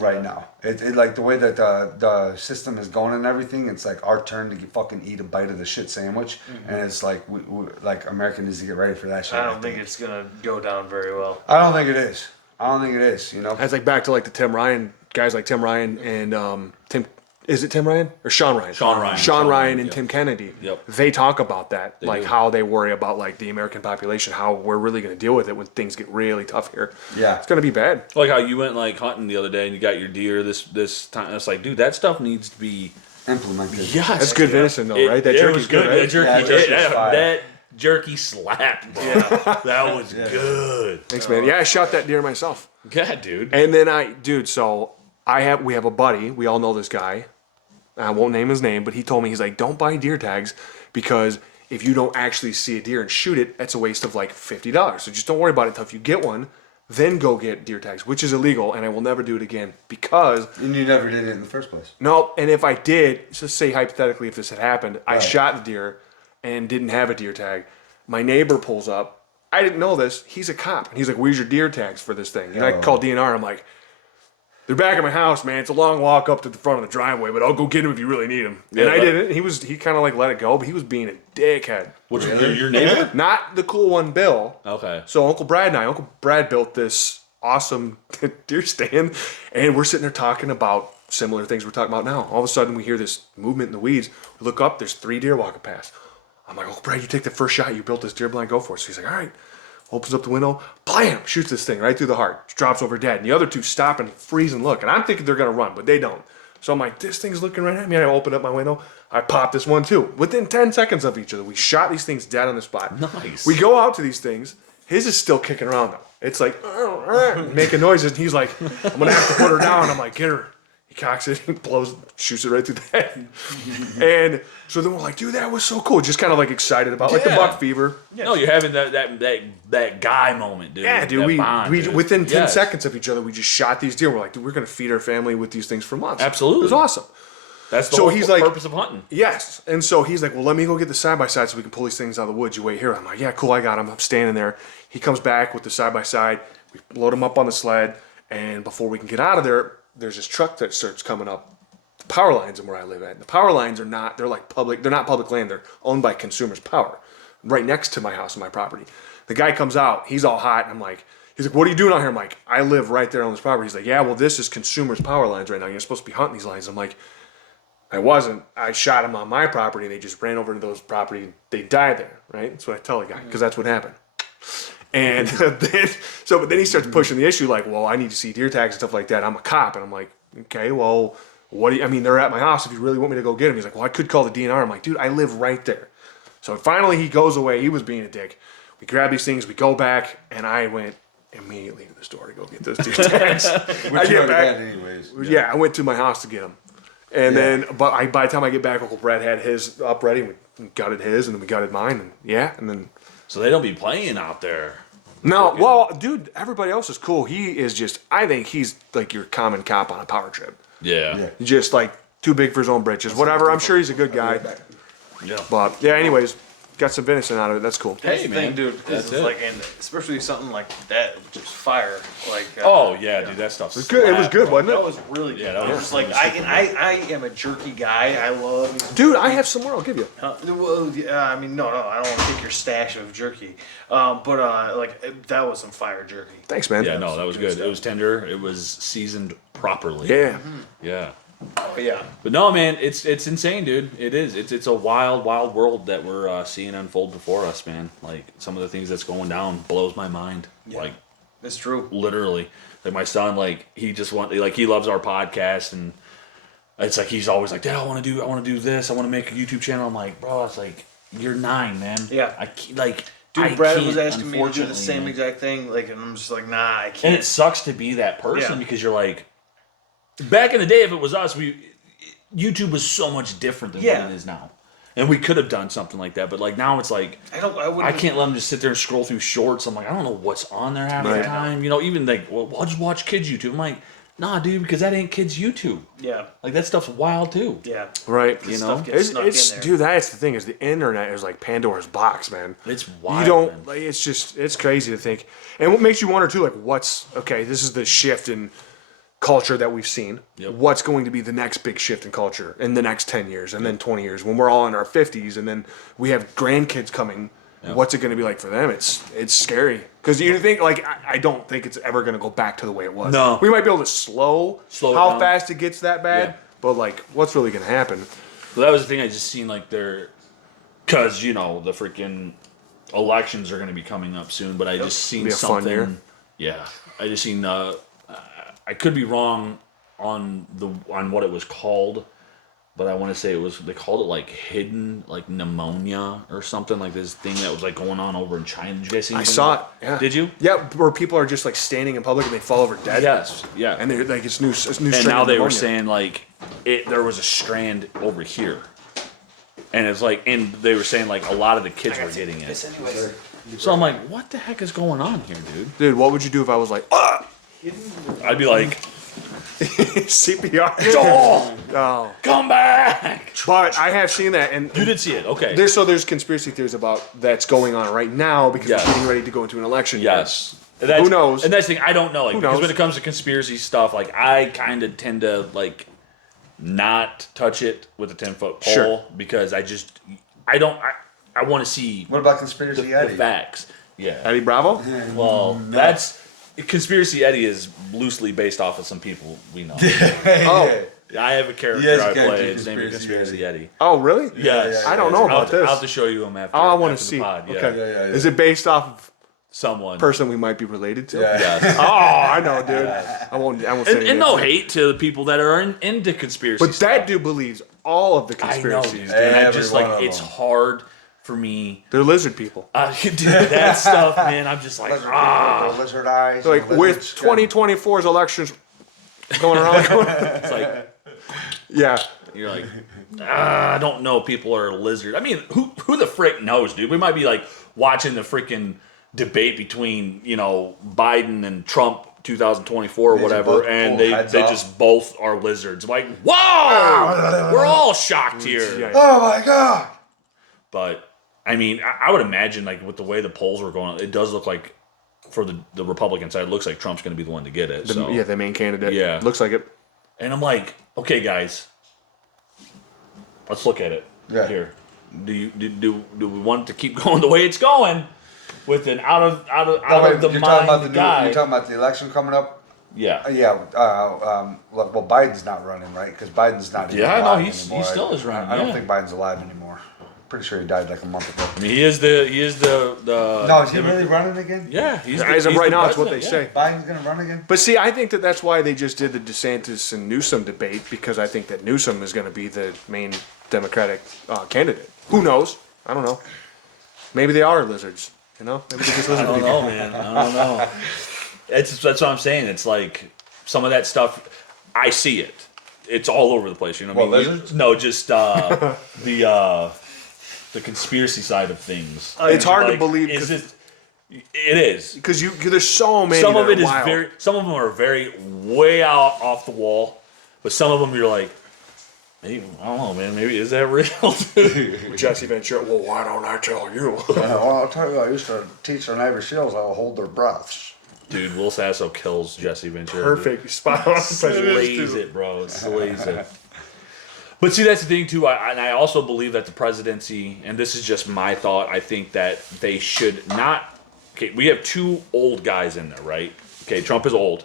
right now. It like the way that the system is going and everything. It's like our turn to fucking eat a bite of the shit sandwich, and it's like we like America needs to get ready for that shit. I don't think it's gonna go down very well. I don't think it is. I don't think it is. You know. It's like back to like the Tim Ryan guys, like Tim Ryan and Tim. Is it Tim Ryan or Sean Ryan? Sean Ryan. Sean Ryan and Yep. Tim Kennedy. Yep. They talk about that, like do. how they worry about like the American population, how we're really going to deal with it when things get really tough here. Yeah. It's going to be bad. Like how you went like hunting the other day and you got your deer this time. It's like, dude, that stuff needs to be. Implemented. Yes, That's good venison though, right? That it jerky's was good. right? That jerky, Yeah, jerky's fire. jerky slapped, bro. That was good. Thanks, man. Yeah, I shot that deer myself. Yeah, dude. And then we have a buddy. We all know this guy. I won't name his name, but he told me, he's like, don't buy deer tags because if you don't actually see a deer and shoot it, that's a waste of like $50. So just don't worry about it until if you get one, then go get deer tags, which is illegal, and I will never do it again because And you never did it in the first place. no. And if I did, just say hypothetically, if this had happened, I shot the deer and didn't have a deer tag. My neighbor pulls up. I didn't know this. He's a cop, and he's like, "Where's your deer tags for this thing?" And I call DNR. I'm like, "They're back at my house, man. It's a long walk up to the front of the driveway, but I'll go get them if you really need them." Yeah, and I but- didn't. He kind of like let it go, but he was being a dickhead. What's your neighbor? Not the cool one, Bill. Okay. So Uncle Brad built this awesome deer stand, and we're sitting there talking about similar things we're talking about now. All of a sudden, we hear this movement in the weeds. We look up, there's 3 deer walking past. I'm like, "Oh, Brad, you take the first shot. You built this deer blind. Go for it." So he's like, "All right." Opens up the window, blam, shoots this thing right through the heart. Drops over dead. And the other 2 stop and freeze and look. And I'm thinking they're going to run, but they don't. So I'm like, this thing's looking right at me. I open up my window. I pop this one too. Within 10 seconds of each other, we shot these things dead on the spot. Nice. We go out to these things. His is still kicking around though. It's like, making noises. And he's like, "I'm going to have to put her down." I'm like, "Get her." He cocks it, shoots it right through the head. And so then we're like, dude, that was so cool. Just kind of like excited about like the Yeah. buck fever. No, you're having that guy moment, dude. Yeah, dude. That We bond, dude. within 10 Yes. seconds of each other, we just shot these deer. We're like, dude, we're gonna feed our family with these things for months. Absolutely. It was awesome. That's the So whole he's like- purpose of hunting. Yes. And so he's like, "Well, let me go get the side by side so we can pull these things out of the woods. You wait here." I'm like, "Yeah, cool, I got him." I'm standing there. He comes back with the side by side. We load him up on the sled, and before we can get out of there, there's this truck that starts coming up. The power lines in where I live at. The power lines are not, they're like public, they're not public land, they're owned by Consumers Power. Right next to my house and my property. The guy comes out, he's all hot, and I'm like, he's like, "What are you doing out here?" I'm like, "I live right there on this property." He's like, "Yeah, well, this is Consumers Power lines right now. You're supposed to be hunting these lines." I'm like, "I wasn't. I shot them on my property, and they just ran over to those property. They died there, right?" That's what I tell the guy, because that's what happened. And but then he starts pushing the issue, like, "Well, I need to see deer tags and stuff like that. I'm a cop." And I'm like, "Okay, well, what do you, I mean, they're at my house. If you really want me to go get them." He's like, "Well, I could call the DNR." I'm like, "Dude, I live right there." So finally he goes away. He was being a dick. We grab these things, we go back, and I went immediately to the store to go get those deer tags. Which you already had anyways. Yeah, I went to my house to get them. And then, by the time I get back, Uncle Brad had his up ready. We gutted his, and then we gutted mine. And then. So they don't be playing out there. No, well, dude, everybody else is cool. He is just, I think he's like your common cop on a power trip. Yeah. Just like too big for his own britches. Whatever. I'm sure he's a good guy. Yeah. But yeah, anyways, got some venison out of it. That's cool. That's Hey, the man. thing, dude. That's It's it. like, and especially something like that, just fire. Like, Oh yeah, dude, that stuff's It was good, wasn't that it? was really good. Yeah, that was Just like really I am a jerky guy. I love. Dude, I have some more. I'll give you. Well, yeah, I mean, no, I don't want to take your stash of jerky. But like that was some fire jerky. Thanks, man. Yeah, no, that was good. It was tender. It was seasoned properly. Yeah. Yeah. But yeah, But no, man, it's insane, dude. It is. It's a wild, wild world that we're seeing unfold before us, man. Like some of the things that's going down blows my mind. Like it's true. literally, like my son, like he just he loves our podcast, and it's like he's always like, "Dad, I want to do this. I want to make a YouTube channel." I'm like, "Bro, it's like you're 9, man. Yeah. I can't, like." Dude, I Brad can't, was asking me to do the unfortunately, same man. exact thing. Like, and I'm just like, nah, I And can't. it sucks to be that person Yeah. because you're like, back in the day, if it was us, YouTube was so much different than Yeah. what it is now, and we could have done something like that. But like now, it's like I I can't let them just sit there and scroll through shorts. I'm like, I don't know what's on there half the Right. time. You know, even like, well, I'll just watch kids YouTube. I'm like, nah, dude, because that ain't kids YouTube. Yeah, Like that stuff's wild too. yeah. Right. You know, Stuff gets snuck It's in there. dude, that's the thing, is the internet is like Pandora's box, man. it's wild. You don't man. like, it's crazy to think. And what makes you wonder too, like, what's okay, this is the shift in culture that we've seen. Yep. What's going to be the next big shift in culture in the next 10 years and then 20 years when we're all in our 50s and then we have grandkids coming? What's it going to be like for them? It's scary because you think, like, I don't think it's ever going to go back to the way it was. No. We might be able to slow Slow it how down. fast it gets that bad, Yeah. but like, what's really going to happen? Well, that was the thing I just seen, like, because, you know, the freaking elections are going to be coming up soon, but I just seen Be a fun something. year. Yeah. I just seen, I could be wrong on what it was called, but I want to say it was, they called it like hidden like pneumonia or something, like this thing that was like going on over in China. Did you guys see? I anything saw it. about- Yeah. Did you? Yeah, where people are just like standing in public and they fall over dead. Yes. Yeah. And they're like it's new. And strain now of they were pneumonia. saying like there was a strand over here, and it's like, and they were saying like a lot of the kids were getting it. So I'm like, what the heck is going on here, dude? Dude, what would you do if I was like, I'd be like, CPR? Oh. come back. But I have seen that, and You did see it, okay? there's conspiracy theories about that's going on right now because Yes. we're getting ready to go into an election. year. Yes. And that's- Who knows? And that's the thing, I don't know. Like, Who because knows? when it comes to conspiracy stuff, like I kind of tend to like not touch it with a 10-foot pole Sure. because I want to see What about Conspiracy the Eddie? facts. Yeah. Eddie Bravo? Well, that's Conspiracy Eddie is loosely based off of some people we know. Oh. I have a He character has a I character, play. His name is Conspiracy Conspiracy Eddie. Oh, really? Yes. I don't know about this. I'll have to show you him after. Oh, I want after to the see. pod. Yeah. Okay. Yeah. Is it based off of Someone. a person we might be related to? Yeah. Yes. Oh, I know, dude. I won't say And no names. hate to the people that are into conspiracy. But stuff. that dude believes all of the I know, conspiracies. dude. dude. And I Every just one like of it's them. hard for me. They're lizard people. Dude, that stuff, man. I'm just like, Lizard people with the lizard eyes. So, like and with lizard skin. 2024's elections going around. it's like Yeah. you're like, I don't know. People are lizard. I mean, who the frick knows, dude? We might be like watching the freaking debate between Biden and Trump 2024 or They just whatever, both and pull they heads they off. just both are lizards. I'm like, whoa, we're all shocked here. Yeah. Oh my god! But I mean, I would imagine like with the way the polls were going, it does look like for the Republican side, it looks like Trump's going to be the one to get it. So. Yeah, the main candidate. Yeah. Looks like it. And I'm like, okay, guys, let's look at it Yeah. here. Do we want it to keep going the way it's going with an out of the You're talking mind about the guy? You're talking about the election coming up. Yeah. Well, Biden's not running, right? Because Biden's not. Even Yeah, no, alive he anymore. still is running, I don't yeah. think Biden's alive anymore. Pretty sure he died like a month ago. I mean, he is the No, is he really running again? Yeah, he's As of he's right the now, it's what they president, say. Biden's gonna run again. But see, I think that's why they just did the DeSantis and Newsom debate because I think that Newsom is going to be the main Democratic candidate. Who knows? I don't know. Maybe they are lizards. Maybe they're just I lizard don't people. know, man. I don't know. That's what I'm saying. It's like some of that stuff. I see it. It's all over the place. You know what I What, mean? lizards? No, just the conspiracy side of things. It's hard to Like, believe Is 'cause- it is. Because there's so many. Some of that it are is wild. very. Some of them are very way out off the wall, but some of them you're like, maybe I don't know, man. Maybe is that real? Jesse Ventura. Well, why don't I tell you? Well, I'll tell you, I used to teach the Navy SEALs how to hold their breaths. Dude, Will Sasso kills Jesse Ventura. Perfect. Spot on. Slays it, bro. Slays it. But see, that's the thing too. I also believe that the presidency, and this is just my thought, I think that they should not. Okay, we have two old guys in there, right? Okay, Trump is old.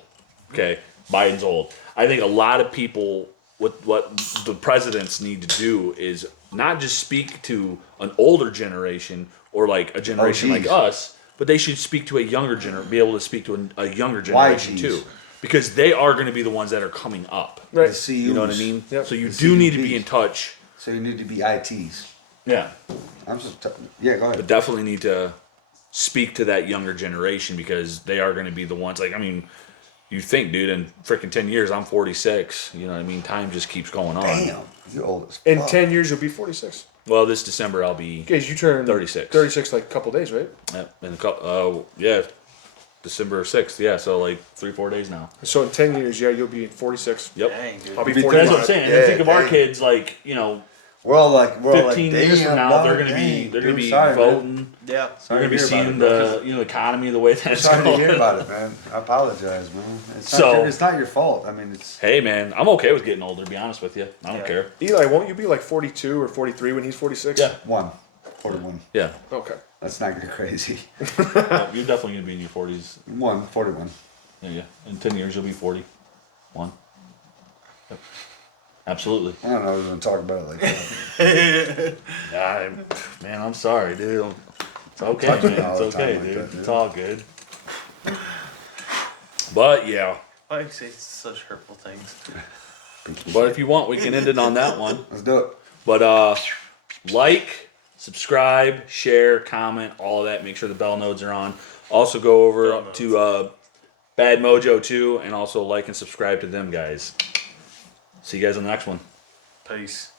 Okay, Biden's old. I think a lot of people, what the presidents need to do is not just speak to an older generation or like a generation like geez. us, but they should speak to a younger generation, be able to speak to a younger generation geez? too. Because they are going to be the ones that are coming up. Right. The CUs. You know what I mean? Yep. So you The do need to CUPs. be in touch. So you need to be ITs. Yeah. I'm just. Yeah, go But ahead. definitely need to speak to that younger generation because they are going to be the ones. Like, I mean, you think, dude, in freaking 10 years, I'm 46. You know what I mean? Time just keeps going on. Damn, you're old as In fuck. 10 years, you'll be 46. Well, this December, I'll be. Guys, you turn 36. 36 like a couple days, right? In a couple, yeah, December 6th. Yeah, so like 3-4 days now. So in 10 years, yeah, you'll be 46. Yep. Dang, dude. I'll be That's 45. That's what I'm saying. And Yeah, think of our dang. kids, like, We're all like 15 years from damn, now, dog, they're gonna be dang, they're gonna dude, be sorry, man. voting. Yeah. They're Sorry gonna be to hear seeing about the economy the way that's Sorry to going. hear about it, man. I apologize, man. It's not, So- it's not your fault. I mean, it's. Hey man, I'm okay with getting older. To be honest with you, I don't Yeah. care. Eli, won't you be like 42 or 43 when he's 46? Yeah. 41. Yeah, Okay. Let's not get crazy. you're definitely gonna be in your 40s. 41. Yeah. In 10 years, you'll be 41. Yep. Absolutely. I don't know. We're gonna talk about it like that. Man, I'm sorry, dude. It's okay, Talk to me man. all It's the time okay, like dude. that, dude. It's all good. But yeah, Why do you say such hurtful things? But if you want, we can end it on that one. Let's do it. But like, subscribe, share, comment, all of that. Make sure the bell nodes are on. Also go over to Bad Mojo too, and also like and subscribe to them guys. See you guys on the next one. Peace.